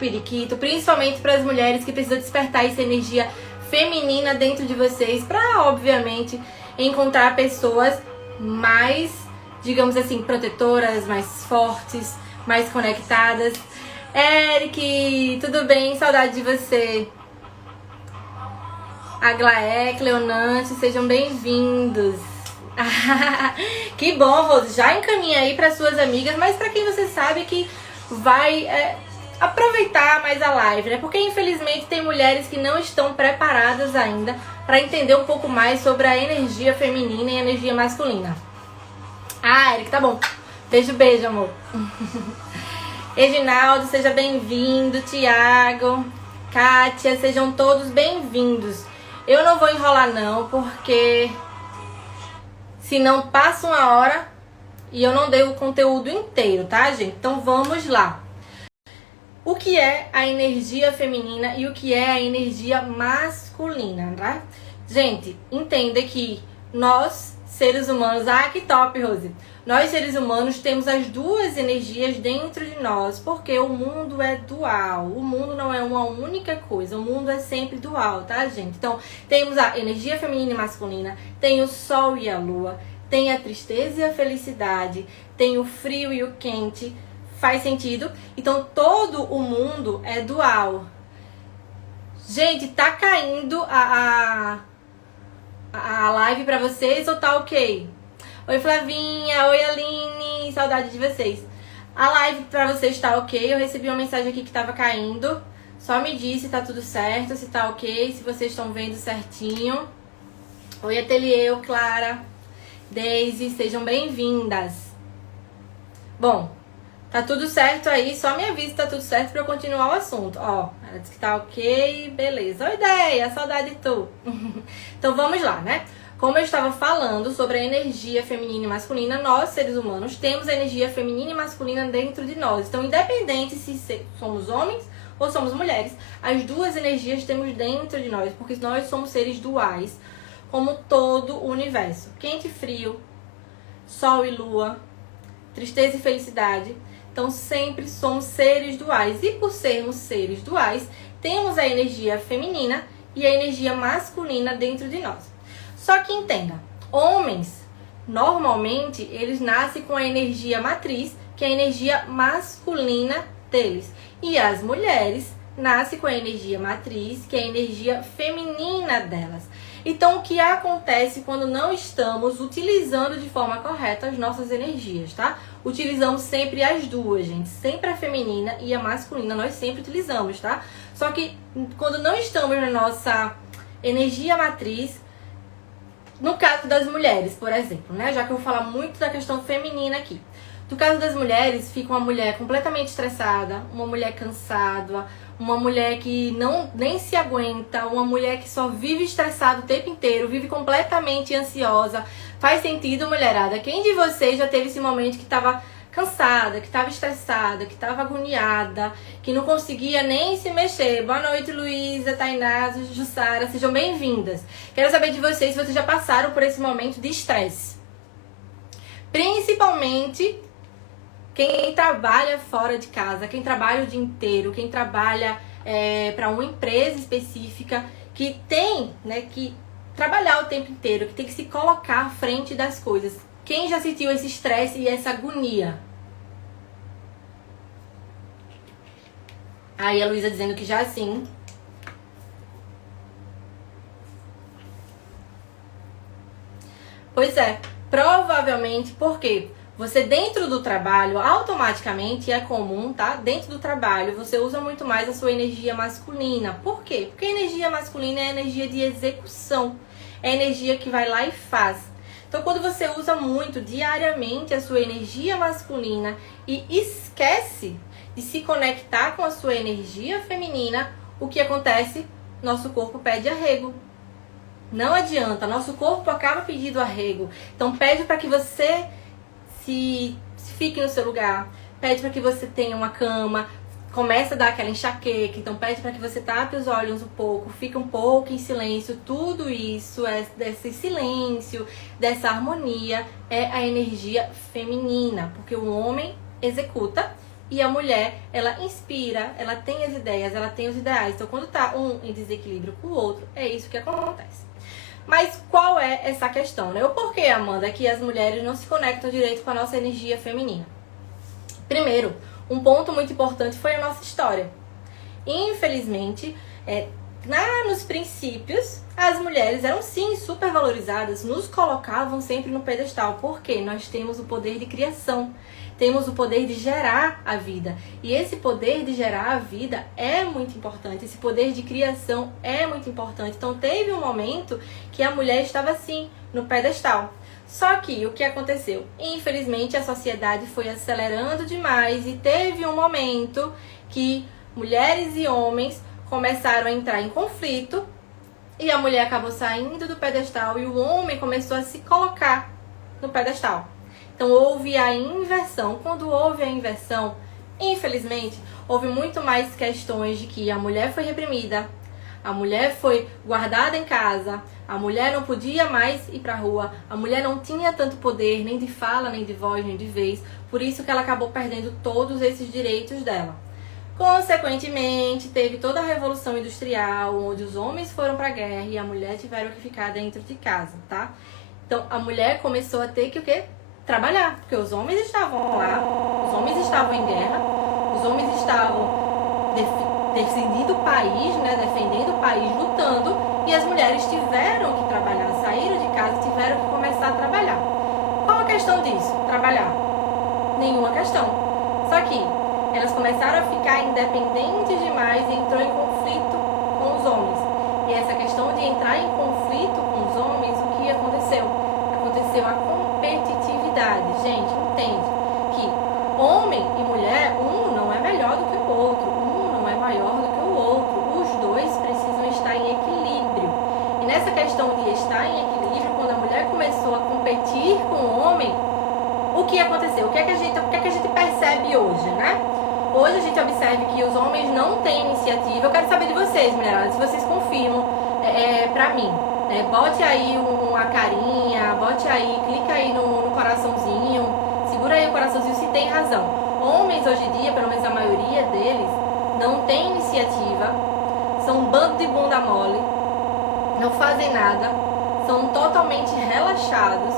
periquito, principalmente para as mulheres que precisam despertar essa energia feminina dentro de vocês, para obviamente encontrar pessoas mais, digamos assim, protetoras, mais fortes, mais conectadas. Eric, tudo bem? Saudade de você. Aglaé, Cleonante, sejam bem-vindos. Que bom, Rose, já encaminha aí para suas amigas, mas para quem você sabe que vai aproveitar mais a live, né? Porque infelizmente tem mulheres que não estão preparadas ainda para entender um pouco mais sobre a energia feminina e a energia masculina. Ah, Eric, tá bom. Beijo, beijo, amor. Reginaldo, seja bem-vindo. Tiago, Kátia, sejam todos bem-vindos. Eu não vou enrolar não, porque senão passa uma hora e eu não dei o conteúdo inteiro, tá, gente? Então vamos lá. O que é a energia feminina e o que é a energia masculina, tá? Gente, entenda que nós, seres humanos... Ah, que top, Rose! Nós, seres humanos, temos as duas energias dentro de nós, porque o mundo é dual. O mundo não é uma única coisa, o mundo é sempre dual, tá, gente? Então, temos a energia feminina e masculina, tem o sol e a lua, tem a tristeza e a felicidade, tem o frio e o quente. Faz sentido? Então, todo o mundo é dual. Gente, tá caindo a live pra vocês ou tá ok? Oi, Flavinha. Oi, Aline. Saudade de vocês. A live pra vocês tá ok? Eu recebi uma mensagem aqui que tava caindo. Só me diz se tá tudo certo, se tá ok, se vocês estão vendo certinho. Oi, Ateliê, Clara, Daisy, sejam bem-vindas. Bom, tá tudo certo aí, só me avisa se tá tudo certo pra eu continuar o assunto. Ó, ela disse que tá ok, beleza. Oi, ideia, saudade de tu. Então vamos lá, né? Como eu estava falando sobre a energia feminina e masculina, nós, seres humanos, temos a energia feminina e masculina dentro de nós. Então, independente se somos homens ou somos mulheres, as duas energias temos dentro de nós, porque nós somos seres duais, como todo o universo. Quente e frio, sol e lua, tristeza e felicidade. Então, sempre somos seres duais. E por sermos seres duais, temos a energia feminina e a energia masculina dentro de nós. Só que entenda, homens, normalmente, eles nascem com a energia matriz, que é a energia masculina deles. E as mulheres nascem com a energia matriz, que é a energia feminina delas. Então, o que acontece quando não estamos utilizando de forma correta as nossas energias, tá? Utilizamos sempre as duas, gente. Sempre a feminina e a masculina, nós sempre utilizamos, tá? Só que quando não estamos na nossa energia matriz, no caso das mulheres, por exemplo, né? Já que eu vou falar muito da questão feminina aqui. No caso das mulheres, fica uma mulher completamente estressada, uma mulher cansada, uma mulher que nem se aguenta, uma mulher que só vive estressada o tempo inteiro, vive completamente ansiosa. Faz sentido, mulherada? Quem de vocês já teve esse momento que estava cansada, que estava estressada, que estava agoniada, que não conseguia nem se mexer? Boa noite, Luísa, Tainá, Jussara, sejam bem-vindas. Quero saber de vocês se vocês já passaram por esse momento de estresse. Principalmente quem trabalha fora de casa, quem trabalha o dia inteiro, quem trabalha para uma empresa específica, que tem, né, que trabalhar o tempo inteiro, que tem que se colocar à frente das coisas. Quem já sentiu esse estresse e essa agonia? Aí a Luísa dizendo que já sim. Pois é, provavelmente porque você dentro do trabalho, automaticamente é comum, tá? Dentro do trabalho você usa muito mais a sua energia masculina. Por quê? Porque a energia masculina é a energia de execução. É a energia que vai lá e faz. Então, quando você usa muito diariamente a sua energia masculina e esquece de se conectar com a sua energia feminina, o que acontece? Nosso corpo pede arrego. Não adianta, nosso corpo acaba pedindo arrego. Então, pede para que você se fique no seu lugar, pede para que você tenha uma cama, começa a dar aquela enxaqueca, então pede para que você tape os olhos um pouco, fique um pouco em silêncio. Tudo isso, desse silêncio, dessa harmonia, é a energia feminina, porque o homem executa E a mulher, ela inspira, ela tem as ideias, ela tem os ideais. Então, quando tá um em desequilíbrio com o outro, é isso que acontece. Mas qual é essa questão, né? O porquê, Amanda, que as mulheres não se conectam direito com a nossa energia feminina? Primeiro, um ponto muito importante foi a nossa história. Infelizmente, nos princípios, as mulheres eram sim super valorizadas, nos colocavam sempre no pedestal, porque nós temos o poder de criação, temos o poder de gerar a vida. E esse poder de gerar a vida é muito importante, esse poder de criação é muito importante. Então teve um momento que a mulher estava assim, no pedestal. Só que o que aconteceu? Infelizmente a sociedade foi acelerando demais e teve um momento que mulheres e homens começaram a entrar em conflito e a mulher acabou saindo do pedestal e o homem começou a se colocar no pedestal. Então houve a inversão. Quando houve a inversão, infelizmente, houve muito mais questões de que a mulher foi reprimida, a mulher foi guardada em casa, a mulher não podia mais ir pra rua, a mulher não tinha tanto poder, nem de fala, nem de voz, nem de vez. Por isso que ela acabou perdendo todos esses direitos dela. Consequentemente, teve toda a Revolução Industrial, onde os homens foram para a guerra e a mulher tiveram que ficar dentro de casa, tá? Então, a mulher começou a ter que o quê? Trabalhar, porque os homens estavam lá, os homens estavam em guerra, os homens estavam defendendo o país, né? Defendendo o país, lutando, e as mulheres tiveram que trabalhar, saíram de casa, tiveram que começar a trabalhar. Qual a questão disso? Trabalhar? Nenhuma questão. Só que elas começaram a ficar independentes demais e entrou em conflito com os homens. E essa questão de entrar em conflito com os homens, o que aconteceu? Aconteceu a competitividade. Gente, entende que homem e mulher, um não é melhor do que o outro, um não é maior do que o outro. Os dois precisam estar em equilíbrio. E nessa questão de estar em equilíbrio, quando a mulher começou a competir com o homem, o que aconteceu? O que é que a gente percebe hoje, né? Hoje a gente observa que os homens não têm iniciativa. Eu quero saber de vocês, mulheradas, se vocês confirmam pra mim. Bote aí uma carinha, bote aí, clica aí no coraçãozinho, segura aí o coraçãozinho se tem razão. Homens hoje em dia, pelo menos a maioria deles, não tem iniciativa, são um bando de bunda mole, não fazem nada, são totalmente relaxados.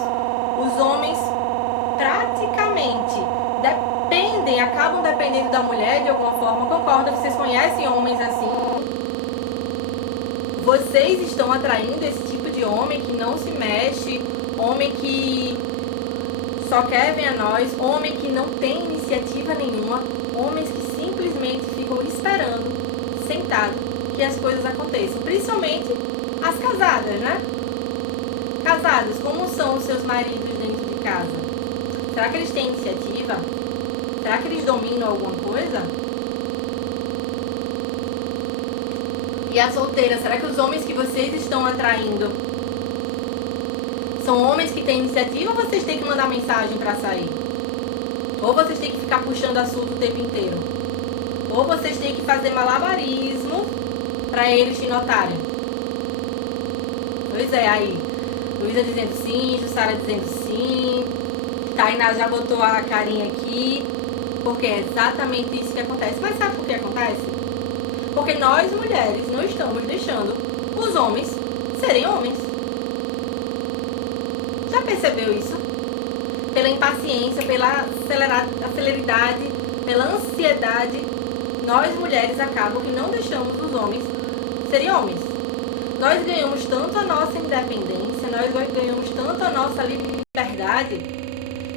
Os homens praticamente acabam dependendo da mulher de alguma forma. Concorda? Vocês conhecem homens assim? Vocês estão atraindo esse tipo de homem que não se mexe, homem que só quer ver a nós, homem que não tem iniciativa nenhuma, homens que simplesmente ficam esperando, sentados, que as coisas aconteçam. Principalmente as casadas, né? Casadas, como são os seus maridos dentro de casa? Será que eles têm iniciativa? Será que eles dominam alguma coisa? E a solteira, será que os homens que vocês estão atraindo são homens que têm iniciativa ou vocês têm que mandar mensagem pra sair? Ou vocês têm que ficar puxando assunto o tempo inteiro? Ou vocês têm que fazer malabarismo pra eles te notarem? Pois é, aí. Luísa dizendo sim, Jussara dizendo sim. Tainá já botou a carinha aqui. Porque é exatamente isso que acontece. Mas sabe por que acontece? Porque nós, mulheres, não estamos deixando os homens serem homens. Já percebeu isso? Pela impaciência, pela celeridade, pela ansiedade, nós, mulheres, acabam que não deixamos os homens serem homens. Nós ganhamos tanto a nossa independência, nós ganhamos tanto a nossa liberdade,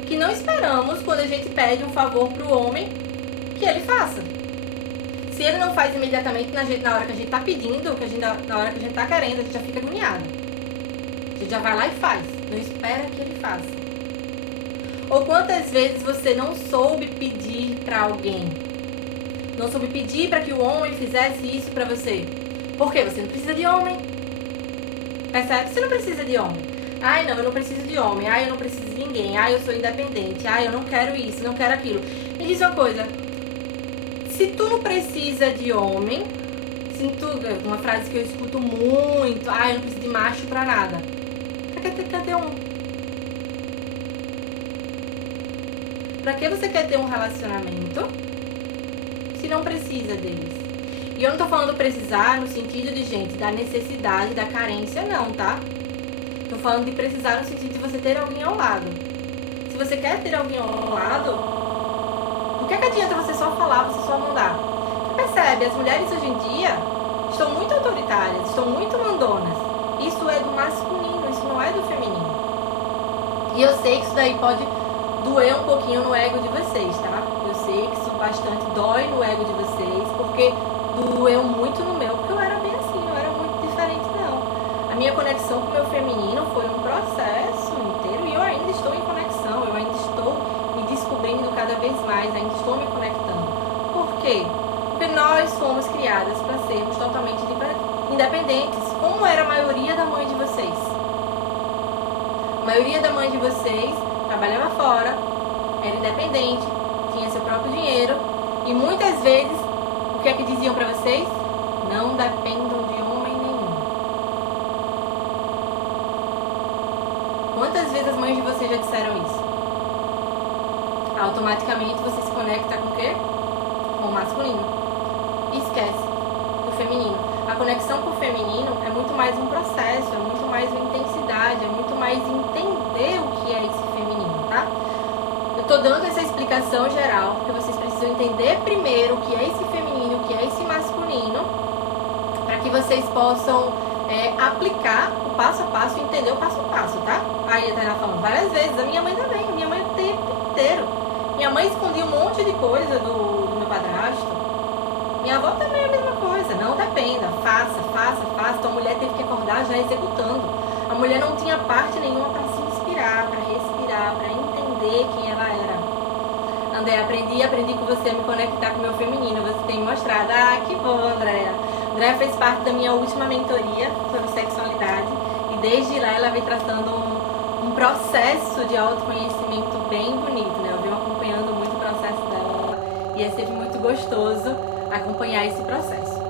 que não esperamos, quando a gente pede um favor pro homem, que ele faça. Se ele não faz imediatamente na hora que a gente tá pedindo, na hora que a gente tá querendo, a gente já fica agoniado. A gente já vai lá e faz. Não espera que ele faça. Ou quantas vezes você não soube pedir pra alguém? Não soube pedir pra que o homem fizesse isso pra você? Por quê? Você não precisa de homem. Percebe? Você não precisa de homem. Ai, não, eu não preciso de homem. Ai, eu não preciso de ninguém. Ai, eu sou independente. Ai, eu não quero isso, não quero aquilo. Me diz uma coisa. Se tu não precisa de homem, uma frase que eu escuto muito. Ai, eu não preciso de macho pra nada. Pra que ter um? Pra que você quer ter um relacionamento se não precisa deles? E eu não tô falando precisar no sentido de, gente, da necessidade, da carência, não, tá? Tô falando de precisar no sentido de você ter alguém ao lado. Se você quer ter alguém ao lado, o que é que adianta você só falar, você só mandar? Você percebe, as mulheres hoje em dia estão muito autoritárias, estão muito mandonas. Isso é do masculino, isso não é do feminino. E eu sei que isso daí pode doer um pouquinho no ego de vocês, tá? Eu sei que isso bastante dói no ego de vocês, porque doeu muito no meu, porque eu era bem assim, eu era muito diferente, não. A minha conexão com o meu feminino foi um processo inteiro e eu ainda estou em conexão, eu ainda estou me descobrindo cada vez mais, ainda estou me conectando. Por quê? Porque nós fomos criadas para sermos totalmente independentes, como era a maioria da mãe de vocês. A maioria da mãe de vocês trabalhava fora, era independente, tinha seu próprio dinheiro e muitas vezes, o que é que diziam pra vocês? Não dependam de homem nenhum. Quantas vezes as mães de vocês já disseram isso? Automaticamente você se conecta com o quê? Com o masculino. E esquece do feminino. A conexão com o feminino é muito mais um processo, é muito mais uma intensidade, é muito mais entender o que é esse feminino, tá? Eu tô dando essa explicação geral, porque vocês precisam entender primeiro o que é esse feminino, o que é esse masculino, para que vocês possam aplicar o passo a passo e entender o passo a passo, tá? Aí a Tainá falando várias vezes, a minha mãe também, a minha mãe o tempo inteiro. Minha mãe escondia um monte de coisa do meu padrasto. Minha avó também é a mesma coisa, não dependa, faça. Então a mulher teve que acordar já executando. A mulher não tinha parte nenhuma para se inspirar, para respirar, para entender quem ela era. André, aprendi com você a me conectar com o meu feminino, você tem me mostrado. Ah, que bom, Andréa. Andréa fez parte da minha última mentoria sobre sexualidade e desde lá ela vem traçando um processo de autoconhecimento bem bonito, né? Eu venho acompanhando muito o processo dela e é sempre muito gostoso acompanhar esse processo.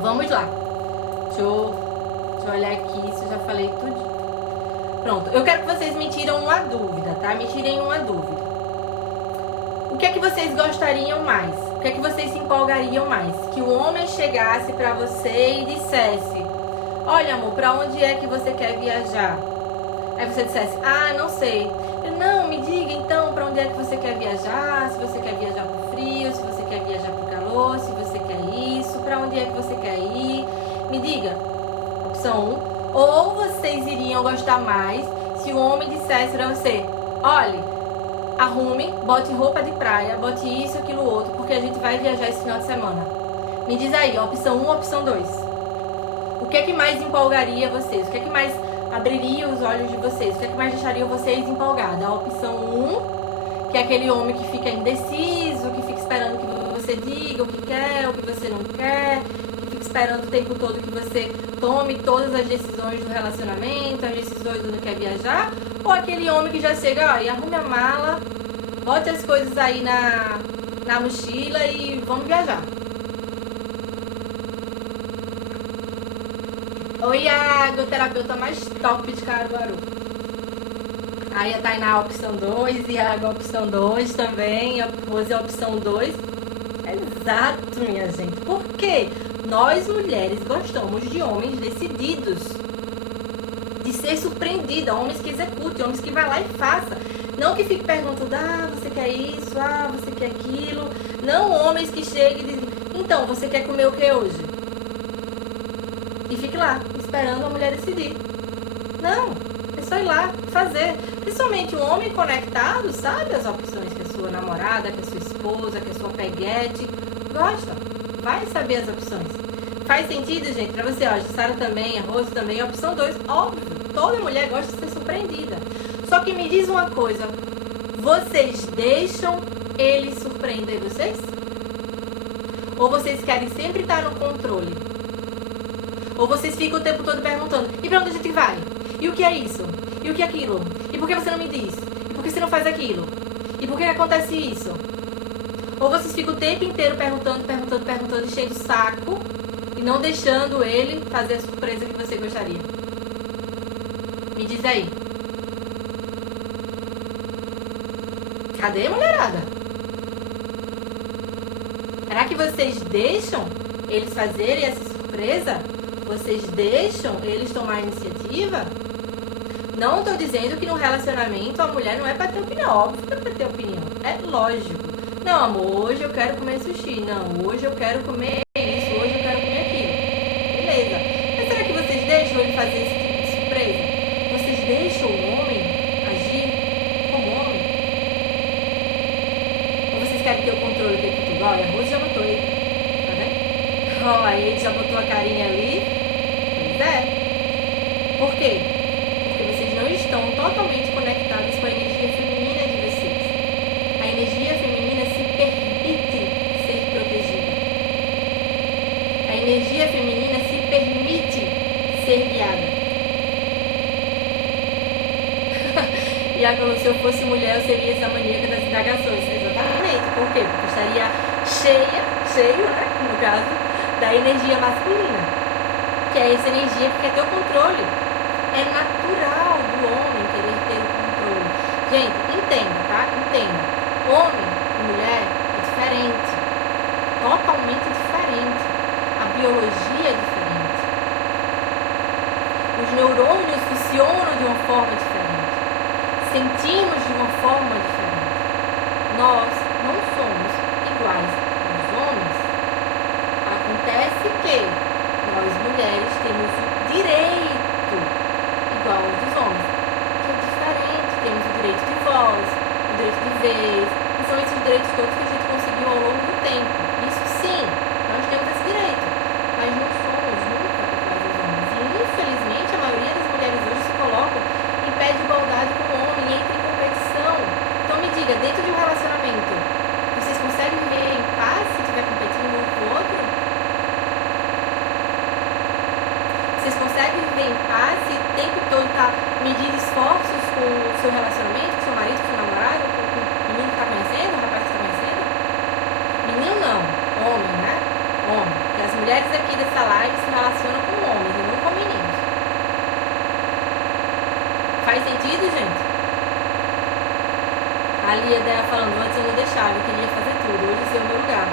Vamos lá. Deixa eu olhar aqui se eu já falei tudo. Pronto, eu quero que vocês me tirem uma dúvida, tá? Me tirem uma dúvida. O que é que vocês gostariam mais? O que é que vocês se empolgariam mais? Que o homem chegasse pra você e dissesse: olha, amor, pra onde é que você quer viajar? Aí você dissesse: ah, não sei. Não, me diga então pra onde é que você quer viajar, se você quer viajar pro frio, se você quer viajar pro calor, se você quer isso, pra onde é que você quer ir? Me diga. Opção 1. Ou vocês iriam gostar mais se o homem dissesse pra você: olhe, arrume, bote roupa de praia, bote isso, aquilo, outro, porque a gente vai viajar esse final de semana. Me diz aí, opção 1 ou opção 2. O que é que mais empolgaria vocês? O que é que mais abriria os olhos de vocês? O que é que mais deixaria vocês empolgados? A opção 1, que é aquele homem que fica indeciso, que fica esperando que você diga o que quer, o que você não quer, que fica esperando o tempo todo que você tome todas as decisões do relacionamento, as decisões do que quer viajar, ou aquele homem que já chega, ó, e arrume a mala, bote as coisas aí na mochila e vamos viajar. Oi, Iago, terapeuta mais top de Caruaru. Aí a Tainá a opção 2, Iago a opção 2 também, a Rose a opção 2. Exato, minha gente. Por quê? Nós mulheres gostamos de homens decididos, de ser surpreendida, homens que executem, homens que vá lá e faça. Não que fique perguntando: ah, você quer isso, ah, você quer aquilo. Não homens que cheguem e dizem: então, você quer comer o que hoje? E fique lá, esperando a mulher decidir. Não, é só ir lá, fazer. Principalmente um homem conectado sabe as opções que a sua namorada, que a sua esposa, que a sua peguete gosta. Vai saber as opções. Faz sentido, gente? Pra você, ó, a Sara também, a Rose também, a opção 2, óbvio. Toda mulher gosta de ser surpreendida. Só que me diz uma coisa, vocês deixam ele surpreender vocês? Ou vocês querem sempre estar no controle? Ou vocês ficam o tempo todo perguntando: e pra onde a gente vai? E o que é isso? E o que é aquilo? E por que você não me diz? E por que você não faz aquilo? E por que acontece isso? Ou vocês ficam o tempo inteiro perguntando, enchendo o saco e não deixando ele fazer a surpresa que você gostaria? Me diz aí. Cadê, mulherada? Será que vocês deixam eles fazerem essa surpresa? Vocês deixam eles tomar a iniciativa? Não tô dizendo que no relacionamento a mulher não é pra ter opinião. Óbvio que é pra ter opinião. É lógico. Não, amor, hoje eu quero comer sushi. Não, hoje eu quero comer isso. Hoje eu quero comer aquilo. Beleza. Mas será que vocês deixam ele fazer esse tipo de surpresa? Vocês deixam o homem agir como homem? Ou vocês querem ter o controle do tempo todo? Olha, a Rose já botou ele. Tá vendo? Ó, aí ele já botou a carinha ali. Pois é. Por quê? Estão totalmente conectados com a energia feminina de vocês. A energia feminina se permite ser protegida. A energia feminina se permite ser guiada. E agora, se eu fosse mulher, eu seria essa maníaca das indagações. Exatamente. Por quê? Porque eu estaria cheio, né? No caso, da energia masculina. Que é essa energia que quer ter o controle. É natural do homem querer ter o controle. Gente, entenda, tá? Entenda. Homem e mulher é diferente. Totalmente diferente. A biologia é diferente. Os neurônios funcionam de uma forma diferente. Sentimos de uma forma diferente. Nós não somos iguais aos homens. Acontece que nós mulheres temos o direito igual aos dos homens, que é diferente. Temos o direito de voz, o direito de vez, que são esses direitos todos que a gente conseguiu ao longo do tempo. Isso sim, nós temos esse direito, mas não somos nunca iguais aos homens. E infelizmente a maioria das mulheres hoje se colocam em pé de igualdade com o homem e entra em competição. Então me diga, dentro de um relacionamento, vocês conseguem viver em paz se estiver competindo um com o outro? Vocês conseguem viver em paz se o tempo todo tá medindo esforços com o seu relacionamento, com o seu marido, com o seu namorado, com o menino que tá conhecendo, o rapaz que tá conhecendo? Menino não, homem, né? Homem. Porque as mulheres aqui dessa live se relacionam com homens e não com meninos. Faz sentido, gente? Ali a ideia falando, antes eu não deixava, eu queria fazer tudo, hoje esse é o meu lugar.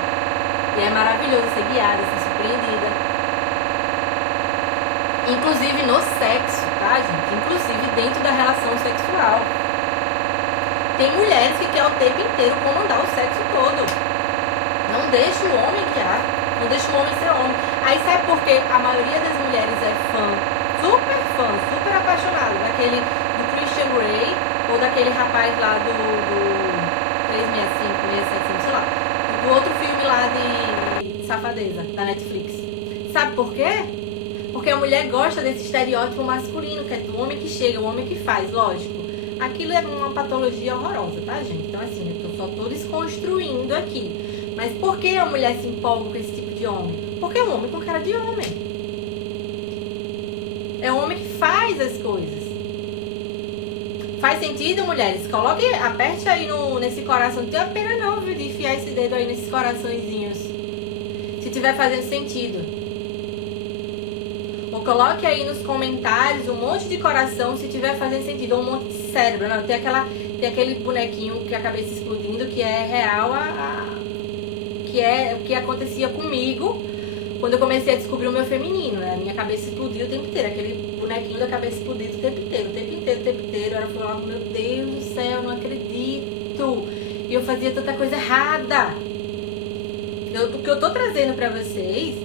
E é maravilhoso ser guiada, ser surpreendida. Inclusive no sexo, tá, gente? Inclusive dentro da relação sexual. Tem mulheres que querem o tempo inteiro comandar o sexo todo. Não deixa o homem guiar. Não deixa o homem ser homem. Aí sabe por quê? A maioria das mulheres é fã, super apaixonada daquele do Christian Grey ou daquele rapaz lá do 365, 675, sei lá. Do outro filme lá de safadeza, da Netflix. Sabe por quê? Porque a mulher gosta desse estereótipo masculino, que é do homem que chega, o homem que faz, lógico. Aquilo é uma patologia horrorosa, tá, gente? Então, assim, eu só tô desconstruindo aqui. Mas por que a mulher se empolga com esse tipo de homem? Porque é um homem com cara de homem. É um homem que faz as coisas. Faz sentido, mulheres? Coloque, aperte aí nesse coração. Não tem a pena não, viu, de enfiar esse dedo aí nesses coraçõezinhos. Se tiver fazendo sentido. Coloque aí nos comentários um monte de coração se tiver fazendo sentido, ou um monte de cérebro. Não, tem aquele bonequinho que a cabeça explodindo, que é real, que é o que acontecia comigo quando eu comecei a descobrir o meu feminino, né? A minha cabeça explodiu o tempo inteiro, aquele bonequinho da cabeça explodindo o tempo inteiro. Era falando, meu Deus do céu, não acredito. E eu fazia tanta coisa errada. O que eu tô trazendo pra vocês,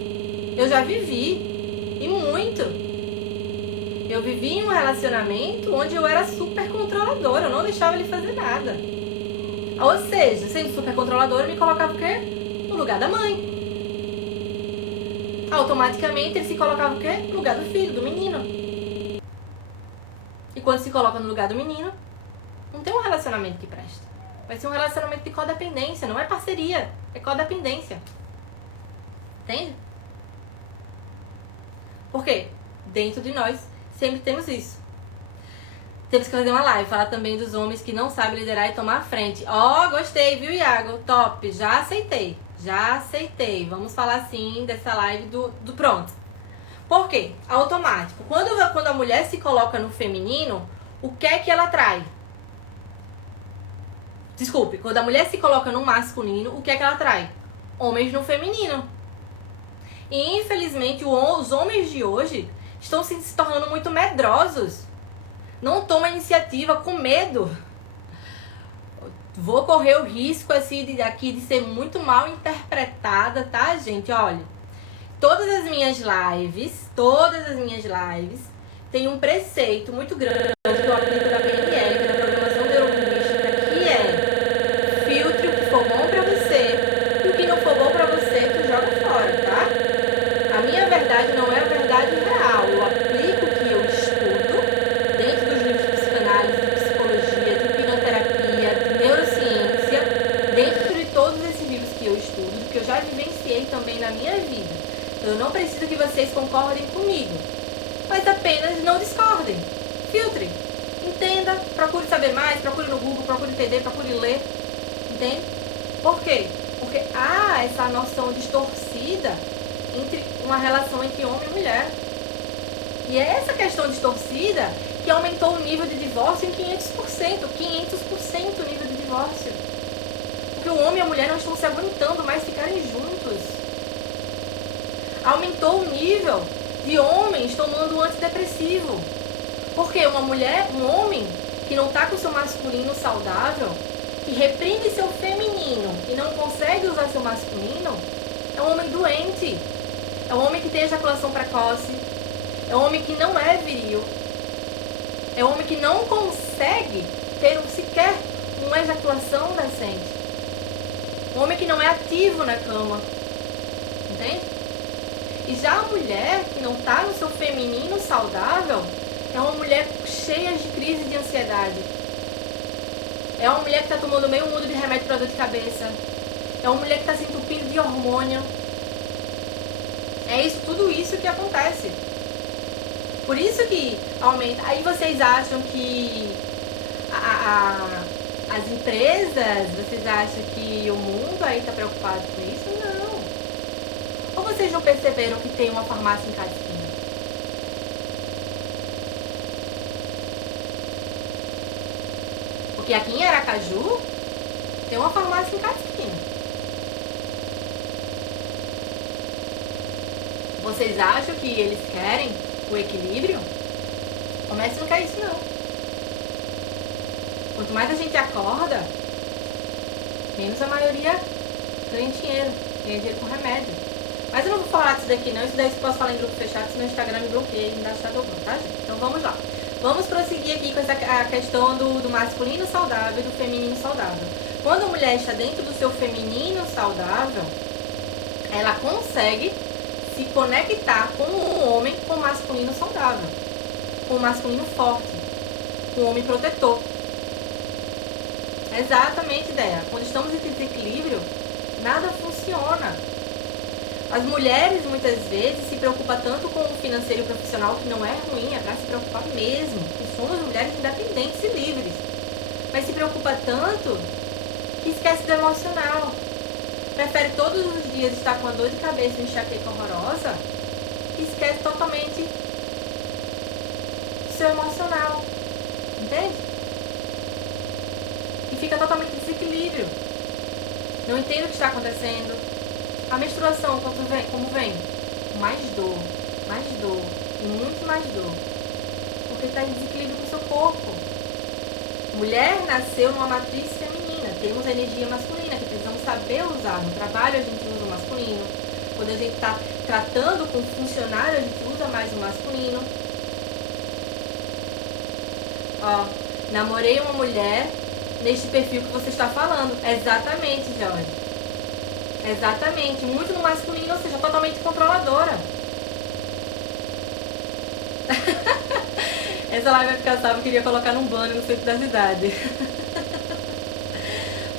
eu já vivi. E muito. Eu vivi em um relacionamento onde eu era super controladora. Eu não deixava ele fazer nada. Ou seja, sendo super controladora, eu me colocava o quê? No lugar da mãe. Automaticamente ele se colocava o quê? No lugar do filho, do menino. E quando se coloca no lugar do menino, não tem um relacionamento que presta. Vai ser um relacionamento de codependência. Não é parceria, é codependência. Entende? Por quê? Dentro de nós sempre temos isso. Temos que fazer uma live, falar também dos homens que não sabem liderar e tomar a frente. Ó, gostei, viu, Iago? Top, já aceitei. Vamos falar sim dessa live do pronto. Por quê? Automático. Quando a mulher se coloca no feminino, o que é que ela atrai? Desculpe, quando a mulher se coloca no masculino, o que é que ela atrai? homens no feminino. E infelizmente os homens de hoje estão se tornando muito medrosos. Não tomam iniciativa, com medo. Vou correr o risco assim, aqui de ser muito mal interpretada, tá, gente? Olha, todas as minhas lives tem um preceito muito grande que eu aplico na PNL, na programação neurolinguística, que é: filtre o que for bom pra você e o que não for bom pra você, tu joga fora, tá? A minha verdade não é a verdade real. Eu aplico o que eu estudo dentro dos livros de psicanálise, de psicologia, de hipnoterapia, de neurociência, dentro de todos esses livros que eu estudo, que eu já vivenciei também na minha vida. Eu não preciso que vocês concordem comigo, mas apenas não discordem. Filtre, entenda, procure saber mais, procure no Google, procure entender, procure ler. Entende? Por quê? Porque há essa noção distorcida entre uma relação entre homem e mulher. E é essa questão distorcida que aumentou o nível de divórcio em 500%. 500% o nível de divórcio. Porque o homem e a mulher não estão se aguentando mais ficarem juntos. Aumentou o nível de homens tomando um antidepressivo. Porque uma mulher, um homem que não está com seu masculino saudável, que reprime seu feminino e não consegue usar seu masculino, é um homem doente. É um homem que tem ejaculação precoce. É um homem que não é viril. É um homem que não consegue ter sequer uma ejaculação decente. Um homem que não é ativo na cama. Entende? E já a mulher que não está no seu feminino saudável é uma mulher cheia de crise de ansiedade. É uma mulher que está tomando meio mundo de remédio para dor de cabeça. É uma mulher que está se entupindo de hormônio. É isso, tudo isso que acontece. Por isso que aumenta. Aí vocês acham que as empresas, vocês acham que o mundo aí está preocupado com isso? Não. Ou vocês não perceberam que tem uma farmácia em cada esquina? Porque aqui em Aracaju tem uma farmácia em cada esquina. Vocês acham que eles querem o equilíbrio? Comece não quer isso não. Quanto mais a gente acorda, menos a maioria ganha dinheiro com remédio. Mas eu não vou falar disso daqui não, isso daí eu posso falar em grupo fechado, senão o Instagram me bloqueia e me dá shadowban, tá, gente? Então vamos lá. Vamos prosseguir aqui com a questão do masculino saudável e do feminino saudável. Quando a mulher está dentro do seu feminino saudável, ela consegue se conectar com um homem com masculino saudável, com um masculino forte, com um homem protetor. É exatamente a ideia. Quando estamos em desequilíbrio, nada funciona. As mulheres muitas vezes se preocupam tanto com o financeiro e profissional, que não é ruim, é para se preocupar mesmo, porque somos mulheres independentes e livres. Mas se preocupa tanto que esquece do emocional. Prefere todos os dias estar com a dor de cabeça e enxaqueca horrorosa e esquece totalmente do seu emocional. Entende? E fica totalmente em desequilíbrio. Não entende o que está acontecendo. A menstruação, como vem? Mais dor e muito mais dor. Porque está em desequilíbrio com o seu corpo. Mulher nasceu numa matriz feminina. Temos a energia masculina que precisamos saber usar. No trabalho a gente usa o masculino. Quando a gente está tratando com funcionário, a gente usa mais o masculino. Ó, namorei uma mulher neste perfil que você está falando. Exatamente, Jorge. Exatamente, muito no masculino, ou seja, totalmente controladora. Essa live vai ficar salva, eu queria colocar num banner no centro da cidade.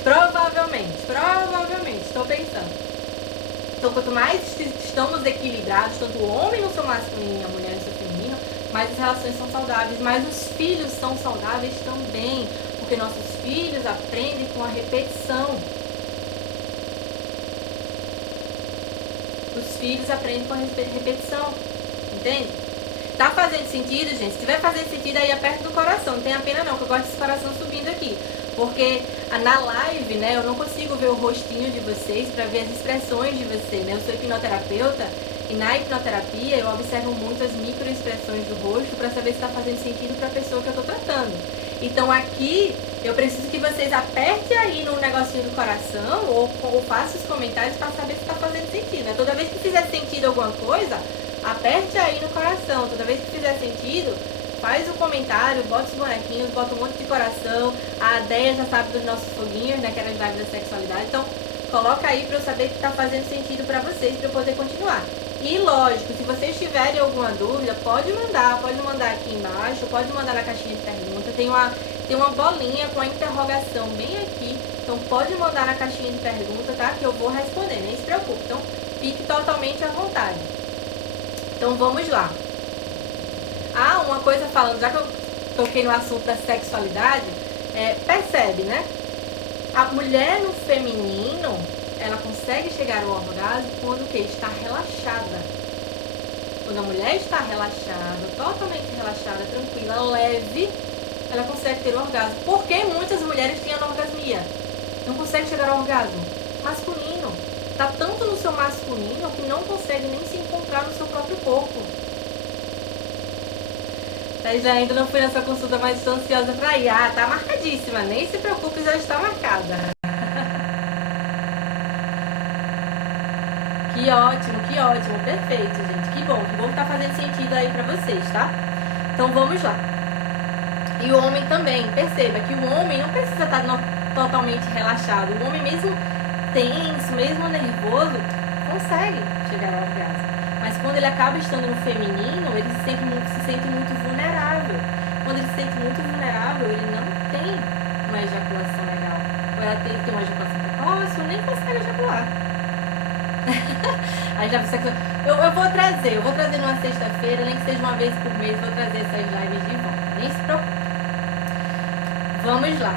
Provavelmente, estou pensando. Então, quanto mais estamos equilibrados, tanto o homem no seu masculino e a mulher no seu feminino, mais as relações são saudáveis, mais os filhos são saudáveis também, porque nossos filhos aprendem com a repetição. Os filhos aprendem com a repetição, entende? Tá fazendo sentido, gente? Se tiver fazendo sentido, aí é perto do coração. Não tenha pena não, que eu gosto desse coração subindo aqui. Porque na live, né, eu não consigo ver o rostinho de vocês para ver as expressões de você, né? Eu sou hipnoterapeuta e na hipnoterapia eu observo muito as microexpressões do rosto para saber se está fazendo sentido para a pessoa que eu estou tratando. Então aqui eu preciso que vocês apertem aí no negocinho do coração ou façam os comentários para saber se está fazendo sentido, né? Toda vez que fizer sentido alguma coisa, aperte aí no coração. Toda vez que fizer sentido, faz o comentário, bota os bonequinhos, bota um monte de coração. A Deia já sabe dos nossos foguinhos, né, que era as lives da sexualidade. Então, coloca aí pra eu saber que tá fazendo sentido pra vocês, pra eu poder continuar. E lógico, se vocês tiverem alguma dúvida, pode mandar aqui embaixo, pode mandar na caixinha de pergunta. Tem uma bolinha com a interrogação bem aqui. Então, pode mandar na caixinha de pergunta, tá? Que eu vou responder, nem se preocupe. Então, fique totalmente à vontade. Então, vamos lá. Ah, uma coisa falando, já que eu toquei no assunto da sexualidade, percebe, né? A mulher no feminino, ela consegue chegar ao orgasmo quando o quê? Está relaxada. Quando a mulher está relaxada, totalmente relaxada, tranquila, leve, ela consegue ter o orgasmo. Por que muitas mulheres têm anorgasmia? Não consegue chegar ao orgasmo. Masculino. Está tanto no seu masculino que não consegue nem se encontrar no seu próprio corpo. Já ainda não fui nessa consulta, mas estou ansiosa pra ir. Ah, tá marcadíssima. Nem se preocupe, já está marcada. Que ótimo. Perfeito, gente. Que bom que tá fazendo sentido aí pra vocês, tá? Então vamos lá. E o homem também. Perceba que o homem não precisa estar totalmente relaxado. O homem mesmo tenso, mesmo nervoso, consegue chegar ao orgasmo. Mas quando ele acaba estando no feminino, ele se sente muito vulnerável. Quando ele se sente muito vulnerável, ele não tem uma ejaculação legal. Ou ela tem uma ejaculação precoce ou nem consegue ejacular. Aí já você... eu vou trazer numa sexta-feira, nem que seja uma vez por mês, vou trazer essas lives de volta. Nem se preocupe. Vamos lá.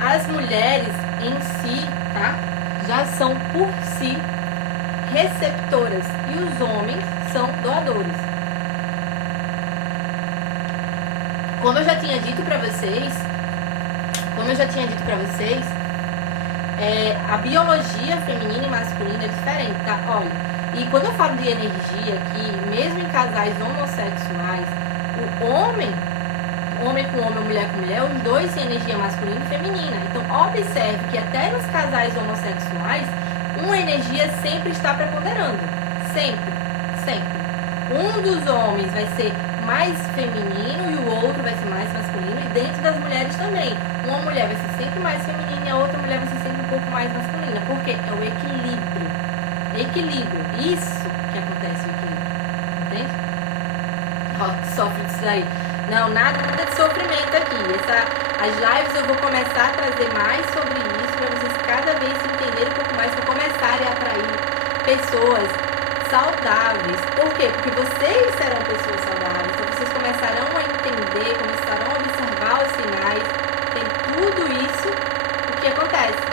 As mulheres em si, tá? Já são por si receptoras e os homens são doadores. Como eu já tinha dito pra vocês, a biologia feminina e masculina é diferente, tá? Olha, e quando eu falo de energia aqui, mesmo em casais homossexuais, o homem com homem, mulher com mulher, os dois têm energia masculina e feminina. Então observe que até nos casais homossexuais, uma energia sempre está preponderando. Sempre. Um dos homens vai ser mais feminino e o outro vai ser mais masculino. E dentro das mulheres também. Uma mulher vai ser sempre mais feminina e a outra mulher vai ser sempre um pouco mais masculina. Porque é o equilíbrio. Isso que acontece no equilíbrio. Entende? Ó, sofre disso aí. Não, nada de sofrimento aqui. As lives eu vou começar a trazer mais sobre isso para vocês cada vez se entenderem um pouco mais, para começarem a atrair pessoas saudáveis. Por quê? Porque vocês serão pessoas saudáveis. Então vocês começarão a entender, começarão a observar os sinais. Tem tudo isso o que acontece.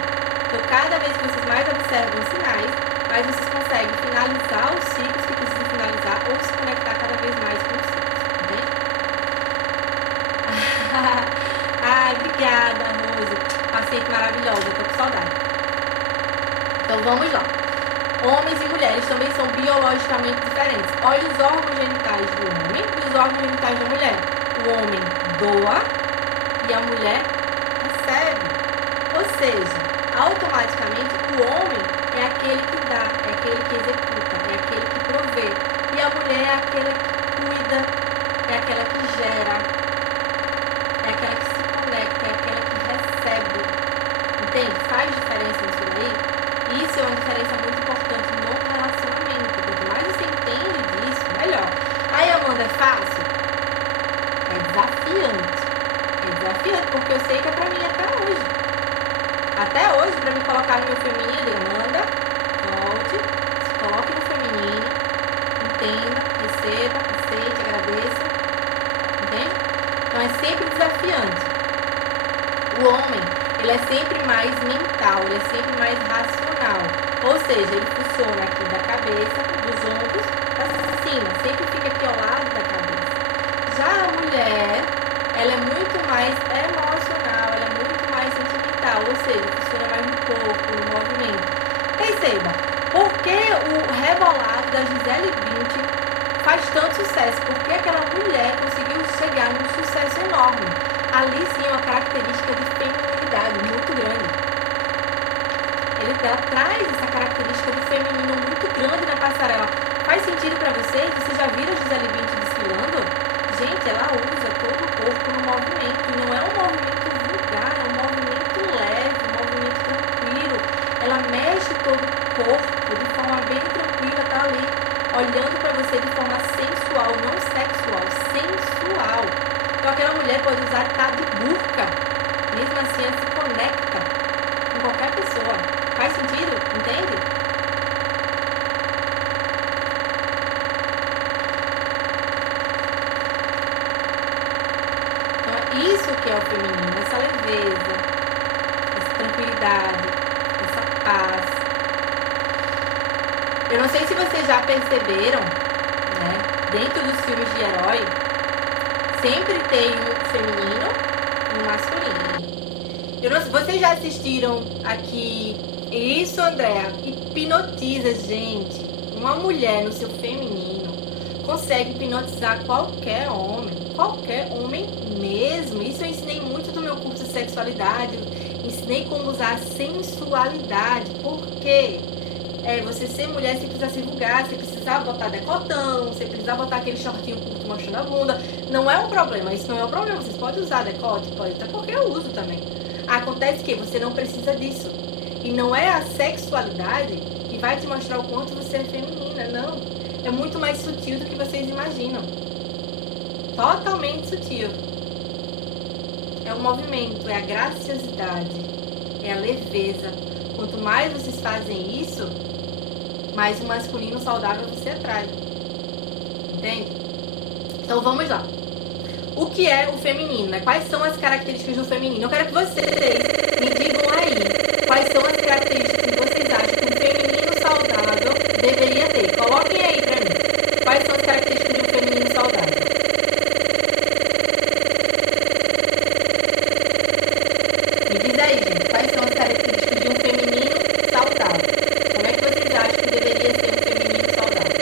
Então cada vez que vocês mais observam os sinais, mais vocês conseguem finalizar os ciclos que precisam finalizar ou se conectar cada vez mais com os ciclos. Entende? Ai, obrigada, Rose. Paciente maravilhosa, eu tô com saudade. Então vamos lá. Homens e mulheres também são biologicamente diferentes. Olha os órgãos genitais do homem e os órgãos genitais da mulher. O homem doa e a mulher recebe. Ou seja, automaticamente o homem é aquele que dá, é aquele que executa, é aquele que provê. E a mulher é aquela que cuida, é aquela que gera, é aquela que se conecta, é aquela que recebe. Entende? Faz diferença nisso daí? Isso é uma diferença muito importante no relacionamento. Quanto mais você entende disso, melhor. Aí, Amanda, é fácil? É desafiante. Porque eu sei que é pra mim até hoje. Até hoje, pra me colocar no meu feminino, eu digo, Amanda, volte, se coloque no feminino, entenda, receba, aceite, agradeça. Entende? Então é sempre desafiante. O homem, ele é sempre mais mental, ele é sempre mais racional. Ou seja, ele funciona aqui da cabeça, dos ombros, pra cima. Sempre fica aqui ao lado da cabeça. Já a mulher, ela é muito mais emocional, ela é muito mais sentimental, ou seja, funciona mais no corpo, no movimento. Perceba, por que o rebolado da Gisele Bündchen faz tanto sucesso? Porque aquela mulher conseguiu chegar num sucesso enorme. Ali sim é uma característica de feminilidade muito grande. Ela traz essa característica do feminino muito grande na passarela. Faz sentido pra vocês? Vocês já viram a Gisele Bündchen desfilando? Gente, ela usa todo o corpo no movimento. E não é um movimento vulgar, é um movimento leve, um movimento tranquilo. Ela mexe todo o corpo de forma bem tranquila, tá ali olhando pra você de forma sensual, não sexual, sensual. Então aquela mulher pode usar tá de burca, mesmo assim ela se conecta com qualquer pessoa. Faz sentido? Entende? Então é isso que é o feminino, essa leveza, essa tranquilidade, essa paz. Eu não sei se vocês já perceberam, né? Dentro dos filmes de herói, sempre tem um feminino e um masculino. Eu não, vocês já assistiram aqui? Isso, Andréa, hipnotiza, gente. Uma mulher no seu feminino consegue hipnotizar qualquer homem mesmo. Isso eu ensinei muito no meu curso de sexualidade. Ensinei como usar a sensualidade. Por quê? Você ser mulher, você precisa se vulgar, você precisa botar decotão, você precisa botar aquele shortinho curto mostrando a bunda. Não é um problema, isso não é um problema. Vocês podem usar decote, pode, até porque eu uso também. Acontece que você não precisa disso. E não é a sexualidade que vai te mostrar o quanto você é feminina, não. É muito mais sutil do que vocês imaginam. Totalmente sutil. É o movimento, é a graciosidade, é a leveza. Quanto mais vocês fazem isso, mais o masculino saudável você atrai. Entende? Então vamos lá. O que é o feminino, né? Quais são as características do feminino? Eu quero que vocês me digam aí quais são as características que vocês acham que um feminino saudável deveria ter. Coloquem aí pra mim. Quais são as características de um feminino saudável? Me diz aí, gente. Quais são as características de um feminino saudável? Como é que vocês acham que deveria ser um feminino saudável?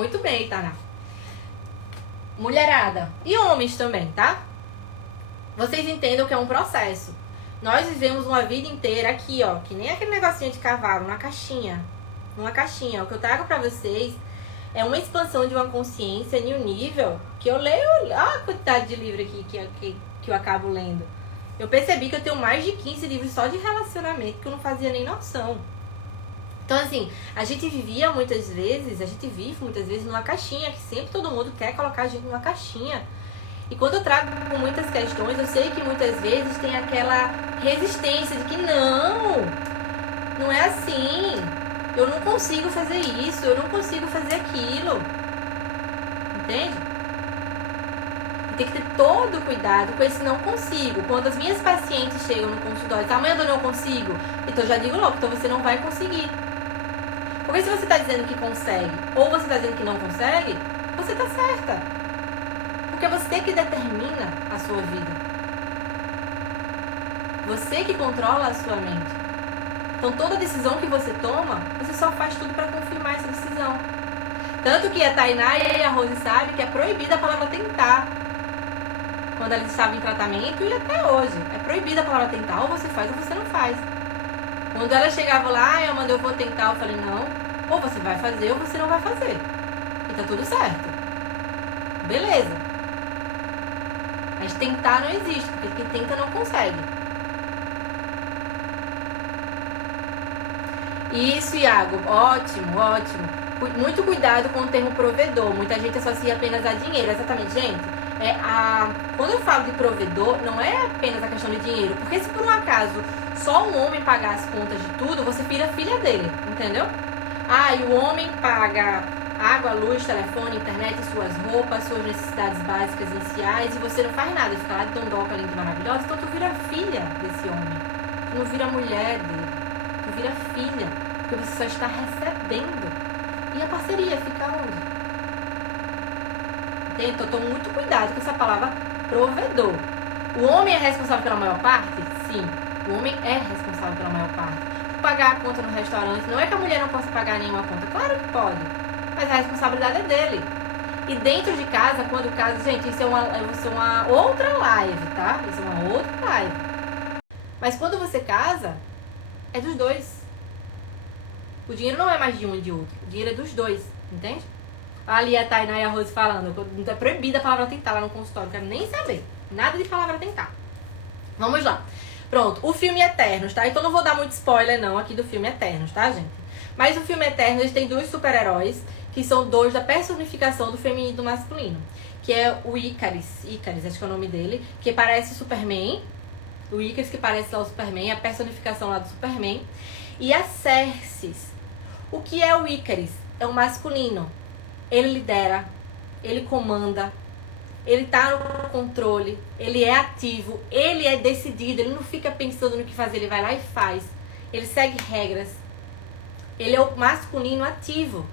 muito bem, Tara. Mulherada. E homens também, tá? Vocês entendam que é um processo. Nós vivemos uma vida inteira aqui, ó. Que nem aquele negocinho de cavalo, numa caixinha. Numa caixinha. O que eu trago pra vocês é uma expansão de uma consciência em um nível que eu leio. Olha a quantidade de livro aqui que eu acabo lendo. Eu percebi que eu tenho mais de 15 livros só de relacionamento que eu não fazia nem noção. Então, assim, a gente vive muitas vezes numa caixinha, que sempre todo mundo quer colocar a gente numa caixinha. E quando eu trago muitas questões, eu sei que muitas vezes tem aquela resistência de que não é assim. Eu não consigo fazer isso, eu não consigo fazer aquilo. Entende? E tem que ter todo cuidado com esse não consigo. Quando as minhas pacientes chegam no consultório e dizem, amanhã eu não consigo, então eu já digo logo, então você não vai conseguir. Porque se você está dizendo que consegue, ou você está dizendo que não consegue, você está certa. Porque é você que determina a sua vida. Você que controla a sua mente. Então toda decisão que você toma, você só faz tudo para confirmar essa decisão. Tanto que a Tainá e a Rose sabem que é proibida a palavra tentar. Quando elas estavam em tratamento e até hoje. É proibida a palavra tentar, ou você faz ou você não faz. Quando ela chegava lá, eu vou tentar, eu falei, não, ou você vai fazer ou você não vai fazer. E tá tudo certo. Beleza. Mas tentar não existe, porque quem tenta não consegue. Isso, Iago, ótimo, ótimo. Muito cuidado com o termo provedor. Muita gente associa apenas a dinheiro. Exatamente, gente. Quando eu falo de provedor, não é apenas a questão de dinheiro. Porque se por um acaso só um homem pagar as contas de tudo, você vira filha dele, entendeu? E o homem paga água, luz, telefone, internet, suas roupas, suas necessidades básicas iniciais, e você não faz nada, fica lá de dondoca, linda, maravilhosa. Então tu vira filha desse homem. Tu não vira mulher dele. Tu vira filha. Porque você só está recebendo. E a parceria fica onde? Entende? Então tome muito cuidado com essa palavra provedor. O homem é responsável pela maior parte? Sim. O homem é responsável pela maior parte. Pagar a conta no restaurante, não é que a mulher não possa pagar nenhuma conta. Claro que pode. Mas a responsabilidade é dele. E dentro de casa, quando casa... Gente, isso é uma outra live, tá? Isso é uma outra live. Mas quando você casa, é dos dois. O dinheiro não é mais de um e de outro. O dinheiro é dos dois, entende? Ali a Tainá e a Rose falando. É proibida a palavra tentar lá no consultório. Não quero nem saber. Nada de palavra tentar. Vamos lá. Pronto, o filme Eternos, tá? Então não vou dar muito spoiler não aqui do filme Eternos, tá, gente? Mas o filme Eternos tem dois super-heróis, que são dois da personificação do feminino e do masculino. Que é o Ícaris, acho que é o nome dele, que parece o Superman. O Ícaris que parece lá o Superman, a personificação lá do Superman. E a Xerxes. O que é o Ícaris? É o masculino. Ele lidera, ele comanda, ele tá no controle, ele é ativo, ele é decidido, ele não fica pensando no que fazer, ele vai lá e faz. Ele segue regras. Ele é o masculino ativo.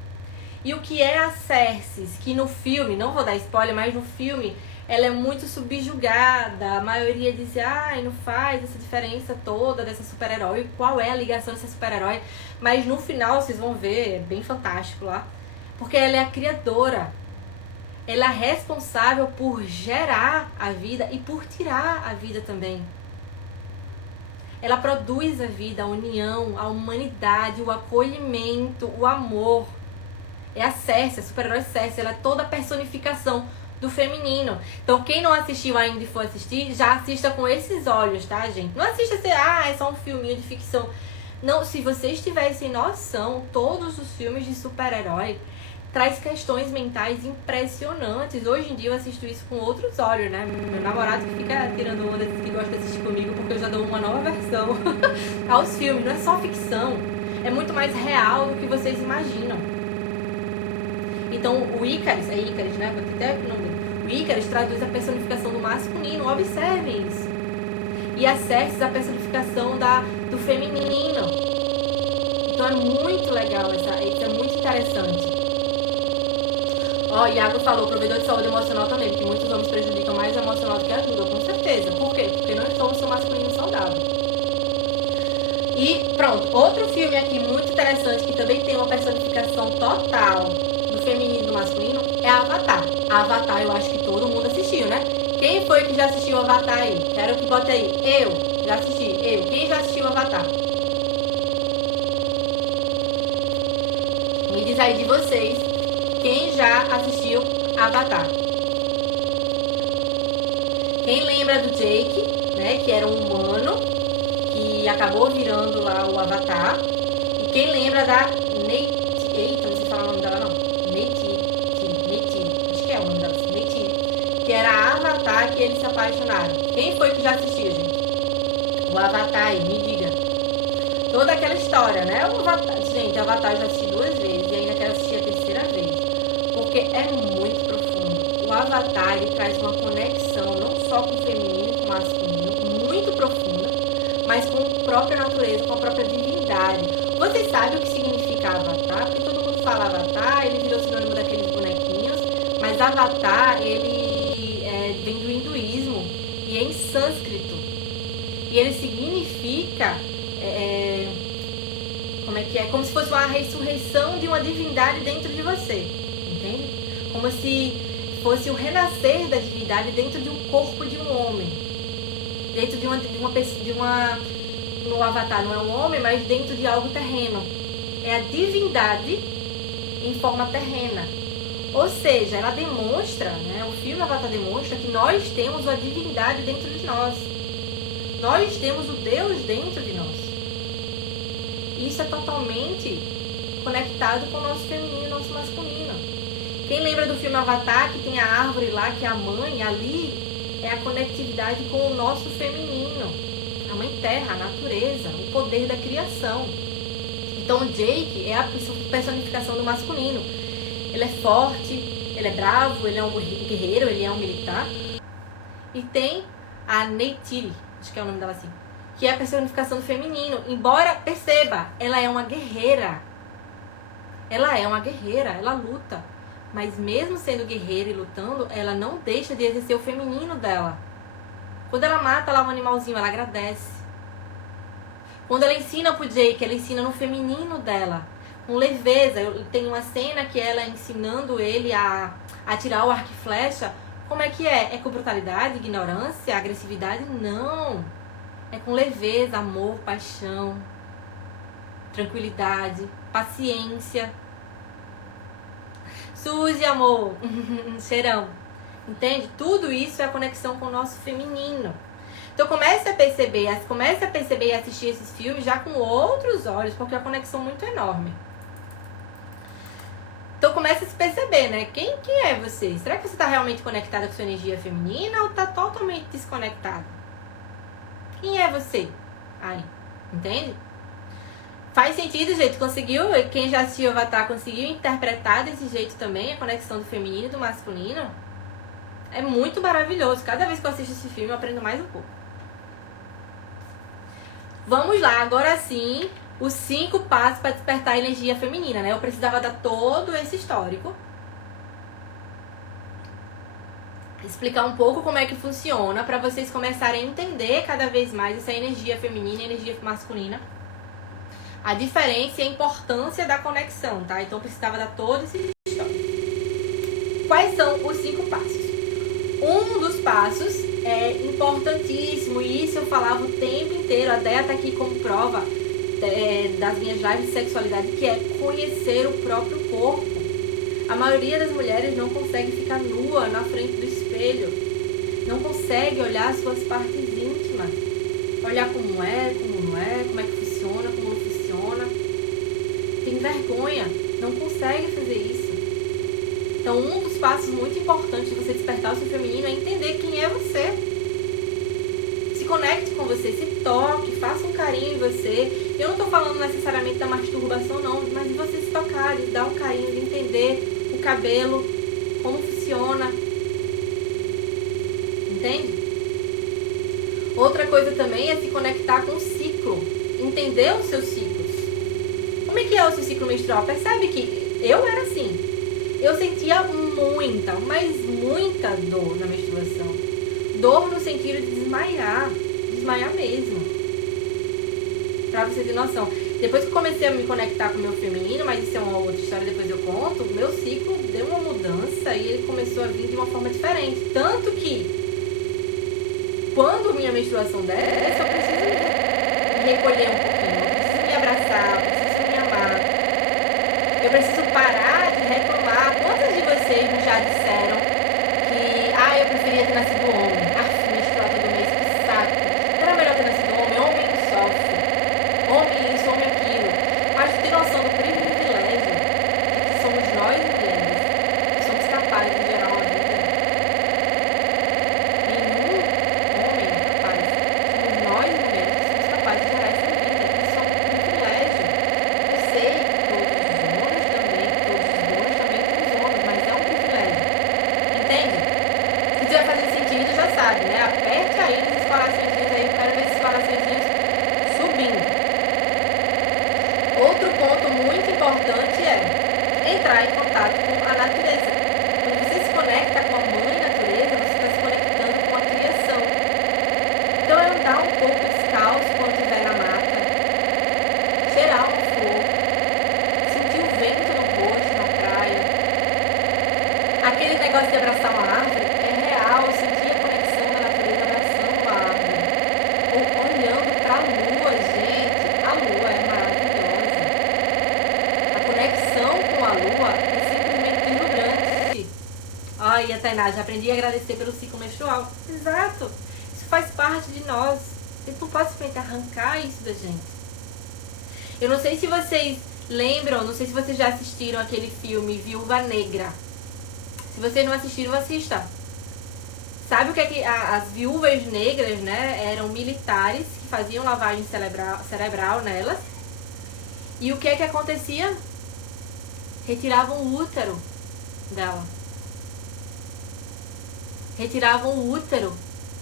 E o que é a Xerxes, que no filme, não vou dar spoiler, mas no filme ela é muito subjugada. A maioria diz, não faz essa diferença toda dessa super-herói. Qual é a ligação dessa super-herói? Mas no final, vocês vão ver, é bem fantástico lá. Porque ela é a criadora. Ela é responsável por gerar a vida e por tirar a vida também. Ela produz a vida, a união, a humanidade, o acolhimento, o amor. É a Xerxes, a super-herói Xerxes. Ela é toda a personificação do feminino. Então, quem não assistiu ainda e for assistir, já assista com esses olhos, tá, gente? Não assista assim, é só um filminho de ficção. Não, se vocês tivessem noção, todos os filmes de super-herói traz questões mentais impressionantes. Hoje em dia eu assisto isso com outros olhos, né? Meu namorado que fica tirando onda, que gosta de assistir comigo, porque eu já dou uma nova versão aos filmes. Não é só ficção, é muito mais real do que vocês imaginam. Então o Ícaris, é Ícaris, né? Vou ter até o nome dele. O Ícaris traduz a personificação do masculino, observem isso. E a Xerxes a personificação do feminino. Então é muito legal, isso é muito interessante. Iago falou, provedor de saúde emocional também, porque muitos homens prejudicam mais o emocional do que a ajuda, com certeza. Por quê? Porque não estão no seu masculino saudável. E pronto, outro filme aqui muito interessante, que também tem uma personificação total do feminino e do masculino é Avatar. Avatar eu acho que todo mundo assistiu, né? Quem foi que já assistiu Avatar aí? Quero que bote aí. Eu já assisti. Eu. Quem já assistiu Avatar? Me diz aí de vocês. Quem já assistiu Avatar? Quem lembra do Jake, né? Que era um humano que acabou virando lá o Avatar. E quem lembra da Neytiri? Eita, não sei falar o nome dela não. Neytiri. Acho que é o nome dela. Neytiri. Que era a Avatar que eles se apaixonaram. Quem foi que já assistiu, gente? O Avatar aí, me diga. Toda aquela história, né? O Avatar, gente, o Avatar eu já assisti 2 vezes e ainda quero assistir a 3ª vez. Porque é muito profundo. O Avatar, ele traz uma conexão não só com o feminino e com o masculino, muito profunda, mas com a própria natureza, com a própria divindade. Vocês sabem o que significa Avatar? Porque todo mundo fala Avatar, ele virou sinônimo daqueles bonequinhos, mas Avatar, ele vem do hinduísmo e é em sânscrito. E ele significa... como é que é? Como se fosse uma ressurreição de uma divindade dentro de você, entende? Como se fosse o renascer da divindade dentro de um corpo de um homem, dentro de uma pessoa, no Avatar não é um homem, mas dentro de algo terreno. É a divindade em forma terrena. Ou seja, ela demonstra, né? O filme Avatar demonstra que nós temos a divindade dentro de nós. Nós temos o Deus dentro de nós. Isso é totalmente conectado com o nosso feminino e nosso masculino. Quem lembra do filme Avatar, que tem a árvore lá, que é a mãe, ali é a conectividade com o nosso feminino. A mãe terra, a natureza, o poder da criação. Então o Jake é a personificação do masculino. Ele é forte, ele é bravo, ele é um guerreiro, ele é um militar. E tem a Neytiri, acho que é o nome dela assim, que é a personificação do feminino. Embora, perceba, ela é uma guerreira. Ela é uma guerreira, ela luta. Mas mesmo sendo guerreira e lutando, ela não deixa de exercer o feminino dela. Quando ela mata lá um animalzinho, ela agradece. Quando ela ensina pro Jake, ela ensina no feminino dela. Com leveza. Tem uma cena que ela ensinando ele a atirar o arco e flecha. Como é que é? É com brutalidade, ignorância, agressividade? Não. É com leveza, amor, paixão, tranquilidade, paciência. Suzy, amor, cheirão. Entende? Tudo isso é a conexão com o nosso feminino. Então comece a perceber e assistir esses filmes já com outros olhos, porque a conexão é muito enorme. Então comece a se perceber, né? Quem é você? Será que você está realmente conectada com sua energia feminina ou está totalmente desconectada? Quem é você? Aí, entende? Faz sentido, gente? Conseguiu? Quem já assistiu Avatar conseguiu interpretar desse jeito também a conexão do feminino e do masculino? É muito maravilhoso. Cada vez que eu assisto esse filme eu aprendo mais um pouco. Vamos lá, agora sim, os 5 passos para despertar a energia feminina, né? Eu precisava dar todo esse histórico. Explicar um pouco como é que funciona para vocês começarem a entender cada vez mais essa energia feminina e energia masculina. A diferença e a importância da conexão, tá? Então eu precisava dar todo esse histórico. Quais são os 5 passos? Um dos passos é importantíssimo, e isso eu falava o tempo inteiro, a Dea tá aqui como prova das minhas lives de sexualidade, que é conhecer o próprio corpo. A maioria das mulheres não consegue ficar nua na frente do espelho, não consegue olhar as suas partes íntimas, olhar como é, como não é, como é que funciona, como não funciona. Tem vergonha, não consegue fazer isso. Então um dos passos muito importantes de você despertar o seu feminino é entender quem é você. Se conecte com você, se toque, faça um carinho em você. Eu não estou falando necessariamente da masturbação não, mas de você se tocar, de dar um carinho, de entender o cabelo, como funciona. Entende? Outra coisa também é se conectar com o ciclo. Entender os seus ciclos. Como é que é o seu ciclo menstrual? Percebe que eu era assim. Eu sentia muita, mas muita dor na menstruação. Dor no sentido de desmaiar. Desmaiar mesmo. Pra você ter noção. Depois que eu comecei a me conectar com o meu feminino, mas isso é uma outra história, depois eu conto, o meu ciclo deu uma mudança e ele começou a vir de uma forma diferente. Tanto que, quando minha menstruação desce, eu preciso me recolher um pouquinho, eu preciso me abraçar, eu preciso me amar. Eu preciso parar de reclamar. Quantas de vocês já disseram que, eu preferia ter nascido homem? Menstruar todo mês, que saco. Era melhor ter nascido homem, homem que sofre. Homem isso, homem aquilo. Mas tu tem noção do privilégio de que somos nós mulheres que somos capazes de gerar uma vida? Nenhum homem é capaz. Somos nós mulheres que somos capazes de gerar essa vida. Isso é um privilégio. Eu sei que todos os homens também, todos os bons também têm os homens, mas é um privilégio. Entende? Se tiver fazendo sentido, já sabe, né? Aperte aí nos coraçõezinhos aí, eu quero ver esses coraçõezinhos subindo. Outro ponto muito importante é entrar em contato com a natureza. Quando você se conecta com a mãe natureza, você está se conectando com a criação. Então é andar um pouco descalço quando estiver na mata, cheirar uma flor, sentir o vento no rosto, na praia. Aquele negócio de abraçar uma árvore é real, sentir a conexão da natureza abraçando uma árvore. Ou olhando para a lua, gente. A lua é maravilhosa. A conexão com a lua é simplesmente deslumbrante. Ai, a Tainá, já aprendi a agradecer pelo ciclo menstrual. Exato. Isso faz parte de nós. A gente não pode simplesmente arrancar isso da gente. Eu não sei se vocês lembram, não sei se vocês já assistiram aquele filme Viúva Negra. Se vocês não assistiram, assista. Sabe o que é que as viúvas negras, né, eram militares que faziam lavagem cerebral nelas. E o que é que acontecia? Retiravam o útero dela. Retiravam o útero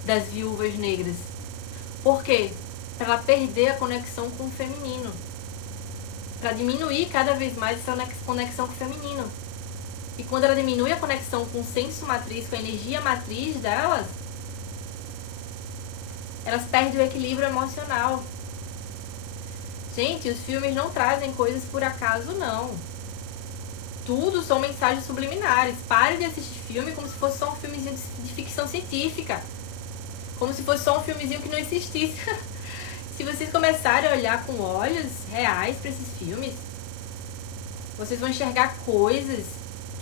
das viúvas negras. Por quê? Para ela perder a conexão com o feminino. Para diminuir cada vez mais essa conexão com o feminino. E quando ela diminui a conexão com o senso matriz, com a energia matriz delas, elas perdem o equilíbrio emocional. Gente, os filmes não trazem coisas por acaso, não. Tudo são mensagens subliminares. Pare de assistir filme como se fosse só um filmezinho de ficção científica. Como se fosse só um filmezinho que não existisse. Se vocês começarem a olhar com olhos reais para esses filmes, vocês vão enxergar coisas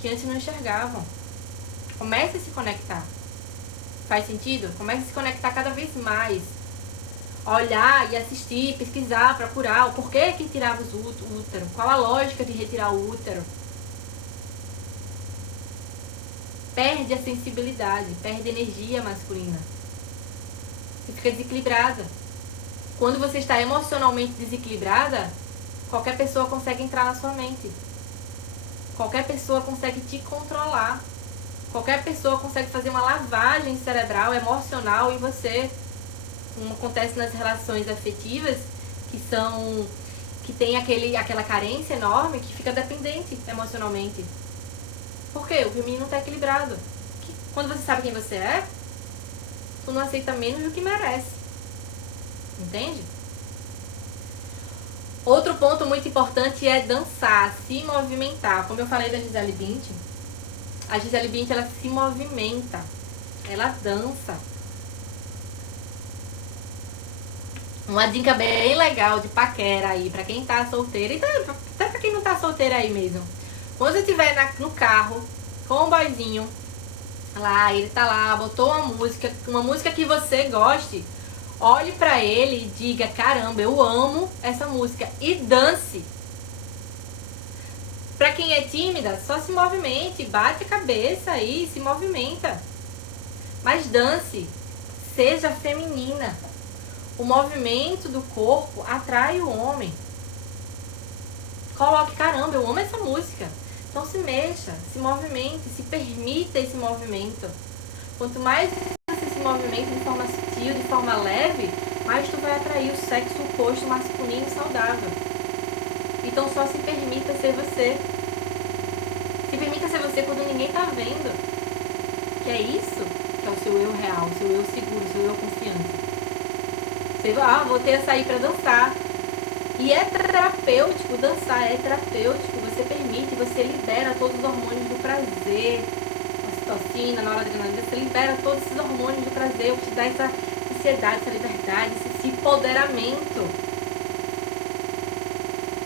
que antes não enxergavam. Comece a se conectar. Faz sentido? Comece a se conectar cada vez mais. Olhar e assistir, pesquisar, procurar o porquê que tirava o útero. Qual a lógica de retirar o útero. Perde a sensibilidade, perde a energia masculina. Você fica desequilibrada. Quando você está emocionalmente desequilibrada, qualquer pessoa consegue entrar na sua mente. Qualquer pessoa consegue te controlar. Qualquer pessoa consegue fazer uma lavagem cerebral, emocional em você. Como acontece nas relações afetivas, que tem aquela carência enorme, que fica dependente emocionalmente. Por quê? O feminino não está equilibrado. Quando você sabe quem você é, tu não aceita menos do que merece. Entende? Outro ponto muito importante é dançar, se movimentar. Como eu falei da Gisele Bündchen, a Gisele Bündchen, ela se movimenta, ela dança. Uma dica bem legal de paquera aí, pra quem tá solteira, e até pra quem não tá solteira aí mesmo. Quando você estiver no carro, com um boyzinho, lá, ele tá lá, botou uma música que você goste, olhe pra ele e diga, caramba, eu amo essa música, e dance. Pra quem é tímida, só se movimente, bate a cabeça aí, se movimenta. Mas dance, seja feminina. O movimento do corpo atrai o homem. Coloque, caramba, eu amo essa música. Então se mexa, se movimente, se permita esse movimento. Quanto mais você se movimenta de forma sutil, de forma leve, mais tu vai atrair o sexo oposto masculino saudável. Então só se permita ser você. Se permita ser você quando ninguém tá vendo. Que é isso que é o seu eu real, o seu eu seguro, o seu eu confiante. Você, vou ter a sair pra dançar. E é terapêutico, dançar é terapêutico. Você permite, você libera todos os hormônios do prazer. A ocitocina, a noradrenalina, você libera todos esses hormônios do prazer, o que te dá essa ansiedade, essa liberdade, esse empoderamento.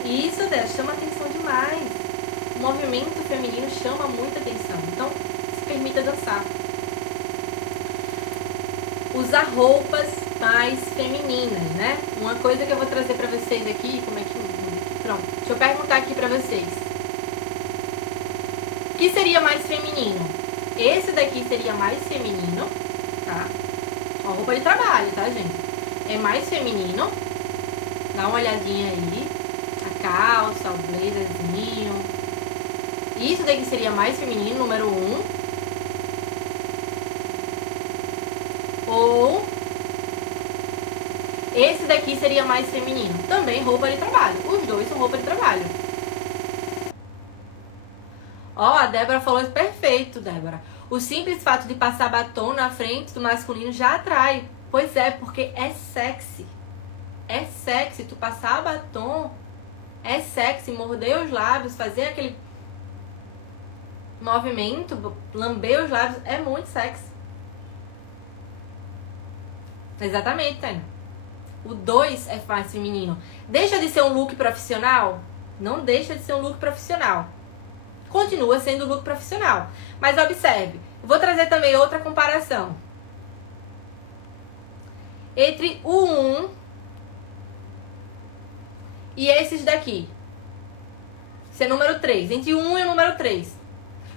E isso, Deus, chama atenção demais. O movimento feminino chama muita atenção. Então, se permita dançar. Usar roupas mais femininas, né? Uma coisa que eu vou trazer pra vocês aqui, como é que... Pronto, deixa eu perguntar aqui pra vocês. O que seria mais feminino? Esse daqui seria mais feminino, tá? Ó, roupa de trabalho, tá, gente? É mais feminino. Dá uma olhadinha aí. A calça, o blazerzinho. Isso daqui seria mais feminino, número 1. Ou esse daqui seria mais feminino. Também roupa de trabalho. Os dois são roupa de trabalho. Ó, a Débora falou isso perfeito, Débora. O simples fato de passar batom na frente do masculino já atrai. Pois é, porque é sexy. É sexy. Tu passar batom é sexy. Morder os lábios, fazer aquele movimento, lamber os lábios, é muito sexy. Exatamente, Tânia. O 2 é mais feminino. Deixa de ser um look profissional? Não deixa de ser um look profissional. Continua sendo um look profissional. Mas observe, vou trazer também outra comparação. Entre o 1 e esses daqui. Esse é número 3. Entre o 1 e o número 3.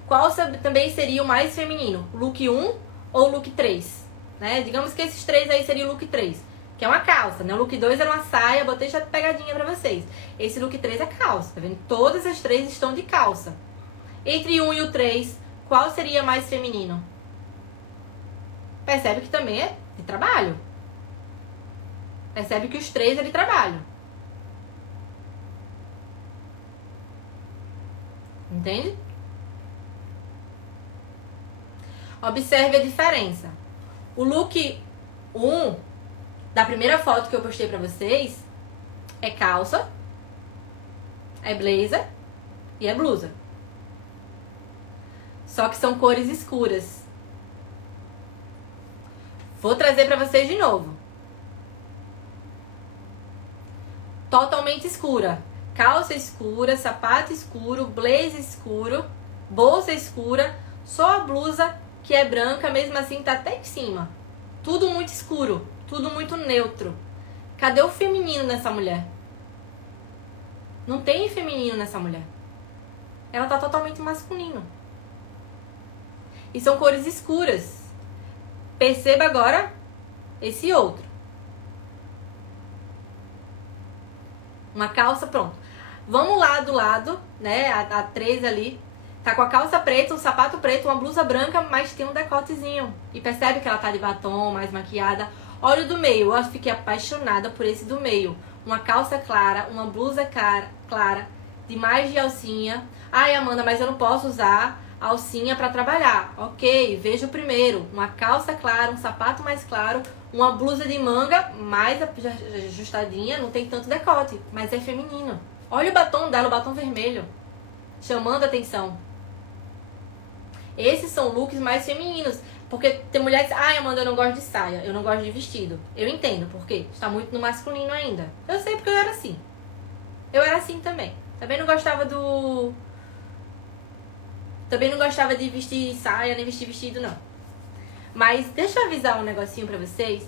Qual também seria o mais feminino? O look 1 ou o look 3? Né? Digamos que esses 3 aí seria o look 3. Que é uma calça, né? O look 2 era uma saia, botei já pegadinha pra vocês. Esse look 3 é calça, tá vendo? Todas as 3 estão de calça. Entre o 1 e o 3, qual seria mais feminino? Percebe que também é de trabalho. Percebe que os 3 é de trabalho. Entende? Observe a diferença. O look 1 da primeira foto que eu postei pra vocês é calça, é blazer e é blusa. Só que são cores escuras. Vou trazer pra vocês de novo. Totalmente escura. Calça escura, sapato escuro, blazer escuro, bolsa escura, só a blusa que é branca, mesmo assim tá até em cima. Tudo muito escuro, tudo muito neutro. Cadê o feminino nessa mulher? Não tem feminino nessa mulher. Ela tá totalmente masculino. E são cores escuras. Perceba agora esse outro. Uma calça, pronto. Vamos lá do lado, né? A 3 ali. Tá com a calça preta, um sapato preto, uma blusa branca, mas tem um decotezinho. E percebe que ela tá de batom, mais maquiada. Olha o do meio, eu fiquei apaixonada por esse do meio. Uma calça clara, uma blusa clara, de mais de alcinha. Ai, Amanda, mas eu não posso usar alcinha pra trabalhar. Ok, veja o primeiro. Uma calça clara, um sapato mais claro, uma blusa de manga mais ajustadinha, não tem tanto decote, mas é feminino. Olha o batom dela, o batom vermelho, chamando a atenção. Esses são looks mais femininos. Porque tem mulheres que dizem, ai, Amanda, eu não gosto de saia, eu não gosto de vestido. Eu entendo, por quê? Está muito no masculino ainda. Eu sei porque eu era assim. Eu era assim também. Também não gostava de vestir saia, nem vestir vestido, não. Mas deixa eu avisar um negocinho pra vocês.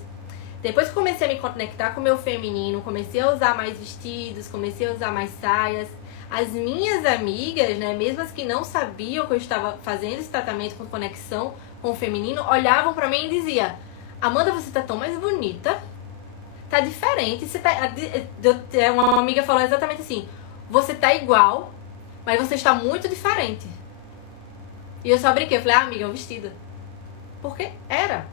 Depois que comecei a me conectar com o meu feminino, comecei a usar mais vestidos, comecei a usar mais saias, as minhas amigas, né, mesmo as que não sabiam que eu estava fazendo esse tratamento com conexão com o feminino, olhavam pra mim e diziam, Amanda, você tá tão mais bonita, tá diferente, você tá... Uma amiga falou exatamente assim, você tá igual, mas você está muito diferente. E eu só brinquei, eu falei, amiga, é um vestido. Porque era.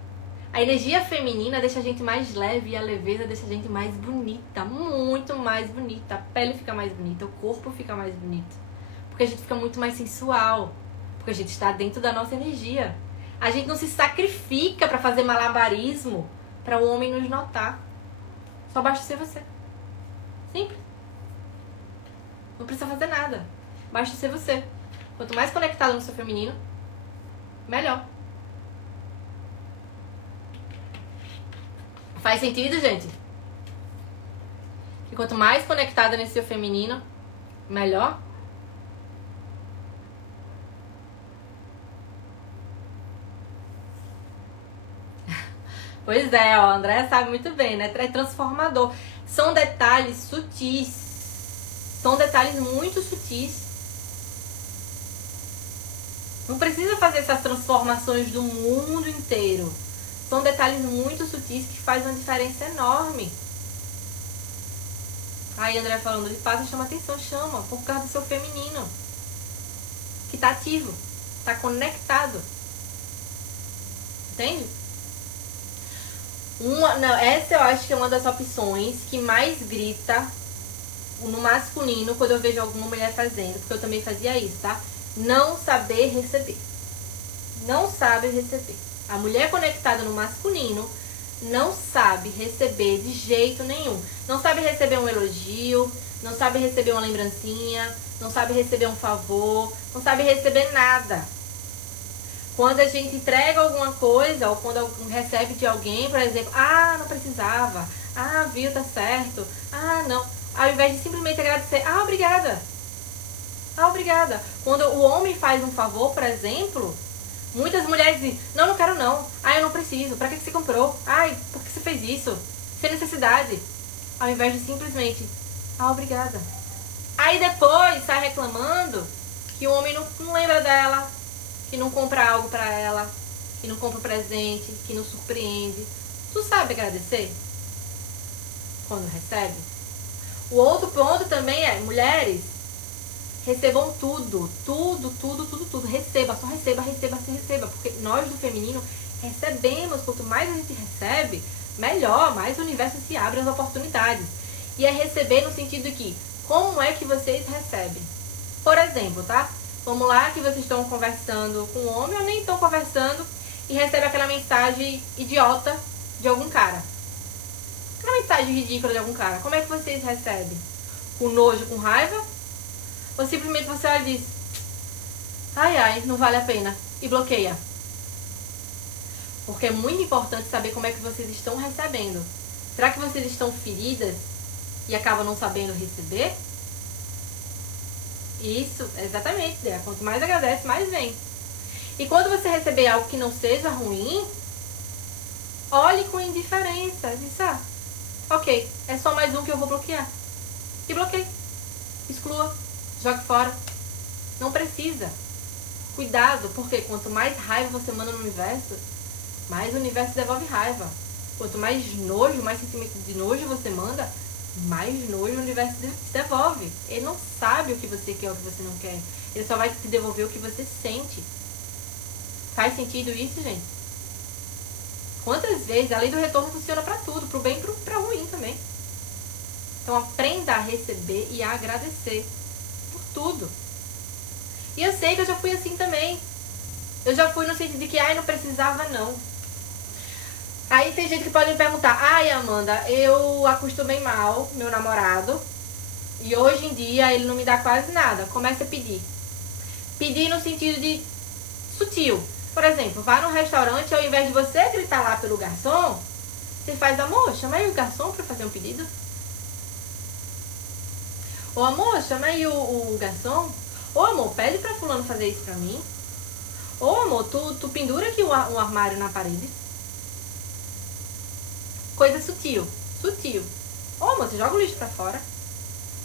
A energia feminina deixa a gente mais leve e a leveza deixa a gente mais bonita, muito mais bonita. A pele fica mais bonita, o corpo fica mais bonito. Porque a gente fica muito mais sensual. Porque a gente está dentro da nossa energia. A gente não se sacrifica pra fazer malabarismo para o homem nos notar. Só basta ser você. Simples. Não precisa fazer nada. Basta ser você. Quanto mais conectado no seu feminino, melhor. Faz sentido, gente? E quanto mais conectada nesse seu feminino, melhor. Pois é, ó, a Andréia sabe muito bem, né? É transformador. São detalhes sutis. São detalhes muito sutis. Não precisa fazer essas transformações do mundo inteiro. São detalhes muito sutis que fazem uma diferença enorme. Aí a Andréia falando, de fato chama atenção, chama, por causa do seu feminino. Que tá ativo, tá conectado. Entende? Essa eu acho que é uma das opções que mais grita no masculino quando eu vejo alguma mulher fazendo, porque eu também fazia isso, tá? Não saber receber. Não sabe receber. A mulher conectada no masculino não sabe receber de jeito nenhum. Não sabe receber um elogio, não sabe receber uma lembrancinha, não sabe receber um favor, não sabe receber nada. Quando a gente entrega alguma coisa, ou quando recebe de alguém, por exemplo, não precisava, viu, tá certo, não. Ao invés de simplesmente agradecer, obrigada. Obrigada. Quando o homem faz um favor, por exemplo, muitas mulheres dizem, não quero não. Eu não preciso. Pra que você comprou? Por que você fez isso? Sem necessidade. Ao invés de simplesmente, obrigada. Aí depois sai reclamando que o homem não lembra dela, que não compra algo pra ela, que não compra presente, que não surpreende. Tu sabe agradecer? Quando recebe? O outro ponto também é, mulheres, recebam tudo. Receba, só receba. Porque nós do feminino recebemos. Quanto mais a gente recebe, melhor, mais o universo se abre as oportunidades. E é receber no sentido que, como é que vocês recebem? Por exemplo, tá? Vamos lá que vocês estão conversando com um homem ou nem estão conversando e recebe aquela mensagem idiota de algum cara. Aquela mensagem ridícula de algum cara. Como é que vocês recebem? Com nojo, com raiva? Ou simplesmente você olha e diz, não vale a pena, e bloqueia? Porque é muito importante saber como é que vocês estão recebendo. Será que vocês estão feridas e acabam não sabendo receber? Isso, exatamente, Dea. Quanto mais agradece, mais vem. E quando você receber algo que não seja ruim, olhe com indiferença. Diz, ok, é só mais um que eu vou bloquear. E bloqueie. Exclua. Jogue fora. Não precisa. Cuidado, porque quanto mais raiva você manda no universo, mais o universo devolve raiva. Quanto mais nojo, mais sentimento de nojo você manda, mais nojo o universo te devolve. Ele não sabe o que você quer ou o que você não quer. Ele só vai te devolver o que você sente. Faz sentido isso, gente? Quantas vezes, além do retorno, funciona pra tudo, pro bem e pra ruim também. Então aprenda a receber e a agradecer por tudo. E eu sei que eu já fui assim também. Eu já fui no sentido de que, não precisava não. Aí tem gente que pode me perguntar, Amanda, eu acostumei mal meu namorado e hoje em dia ele não me dá quase nada. Comece a pedir. Pedir no sentido de sutil. Por exemplo, vá num restaurante e ao invés de você gritar lá pelo garçom, você faz, amor, chama aí o garçom pra fazer um pedido. Ô amor, chama aí o garçom. Ô amor, pede pra fulano fazer isso pra mim. Ô amor, tu pendura aqui um armário na parede. Coisa sutil. Ô amor, você joga o lixo pra fora.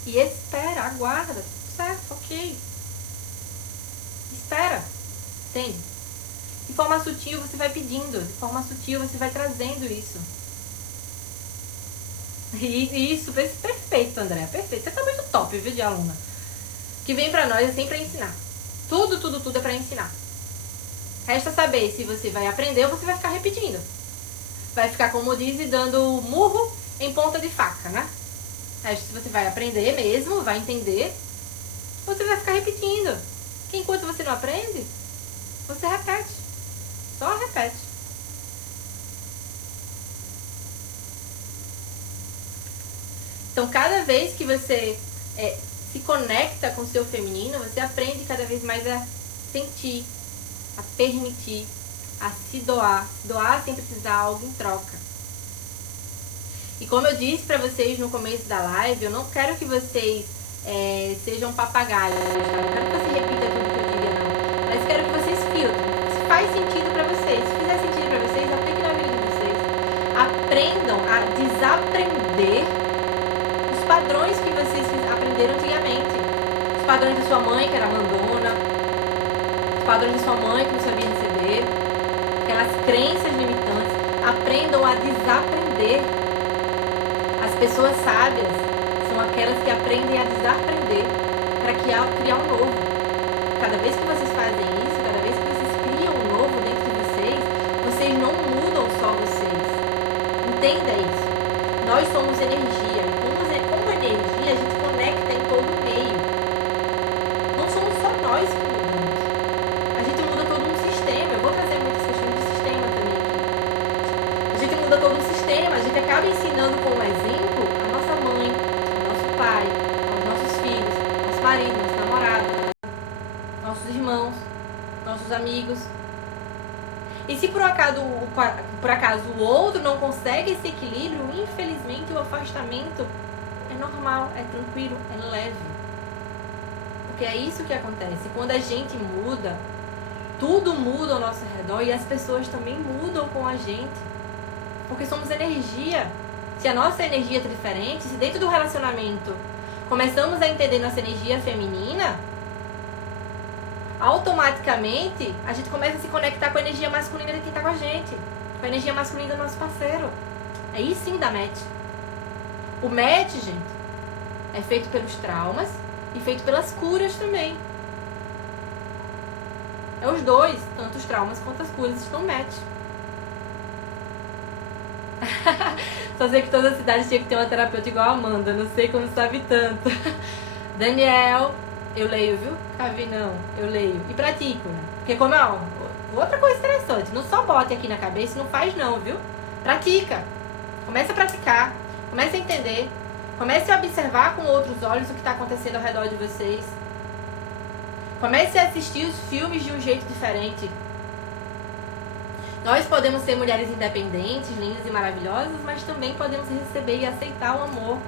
E espera, aguarda. Certo, ok. Espera. Entende? De forma sutil você vai pedindo. De forma sutil você vai trazendo isso. E isso, perfeito, André. Perfeito. Você tá muito top, viu, de aluna. O que vem pra nós é sempre ensinar. Tudo é pra ensinar. Resta saber se você vai aprender ou você vai ficar repetindo. Vai ficar, como diz, dando murro em ponta de faca, né? Resta se você vai aprender mesmo, vai entender, ou você vai ficar repetindo. Porque enquanto você não aprende, você repete. Só repete. Então, cada vez que você se conecta com o seu feminino, você aprende cada vez mais a sentir, a permitir, a se doar. Doar sem precisar algo em troca. E como eu disse pra vocês no começo da live, eu não quero que vocês sejam papagaios. Não quero que você repita tudo que eu diria, não. Mas quero que vocês filtrem. Se faz sentido pra vocês. Se fizer sentido pra vocês, aplique na vida de vocês. Aprendam a desaprender os padrões que vocês aprenderam antigamente. Os padrões da sua mãe, que era mandona. Os padrões da sua mãe, que não sabia receber. Aquelas crenças limitantes. Aprendam a desaprender. As pessoas sábias são aquelas que aprendem a desaprender para criar um novo. Cada vez que vocês fazem isso, cada vez que vocês criam um novo dentro de vocês, vocês não mudam só vocês. Entenda isso. Nós somos energia. Como energia, a gente conecta em todo o meio. Não somos só nós que mudamos. A gente muda todo um sistema. Eu vou trazer muitas questões de sistema também aqui. A gente muda todo um sistema. A gente acaba ensinando com um exemplo a nossa mãe, ao nosso pai, aos nossos filhos, nosso marido, nosso namorado, nossos irmãos, nossos amigos. E se por acaso o outro não consegue esse equilíbrio, infelizmente o afastamento é normal, é tranquilo, é leve. Porque é isso que acontece. Quando a gente muda, tudo muda ao nosso redor e as pessoas também mudam com a gente. Porque somos energia. Se a nossa energia é diferente, se dentro do relacionamento começamos a entender nossa energia feminina, automaticamente a gente começa a se conectar com a energia masculina de quem está com a gente, com a energia masculina do nosso parceiro. Aí sim dá match. O match, gente, é feito pelos traumas e feito pelas curas também. É os dois, tanto os traumas quanto as curas estão match. Só sei que toda a cidade tinha que ter uma terapeuta igual a Amanda. Não sei como sabe tanto. Daniel, eu leio, viu? Cavi não, eu leio. E pratico, né? Porque como é outra coisa interessante, não só bote aqui na cabeça e não faz não, viu? Pratica. Comece a praticar. Comece a entender. Comece a observar com outros olhos o que está acontecendo ao redor de vocês. Comece a assistir os filmes de um jeito diferente. Nós podemos ser mulheres independentes, lindas e maravilhosas, mas também podemos receber e aceitar o amor.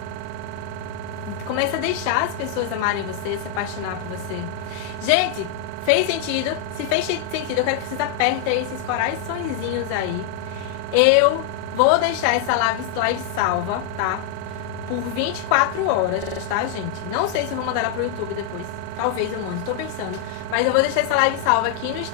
Comece a deixar as pessoas amarem você, se apaixonar por você. Gente, fez sentido? Se fez sentido, eu quero que vocês apertem esses coraçõezinhos aí. Eu vou deixar essa live salva, tá? Por 24 horas, tá, gente? Não sei se eu vou mandar ela pro YouTube depois. Talvez eu mande, tô pensando. Mas eu vou deixar essa live salva aqui no Instagram.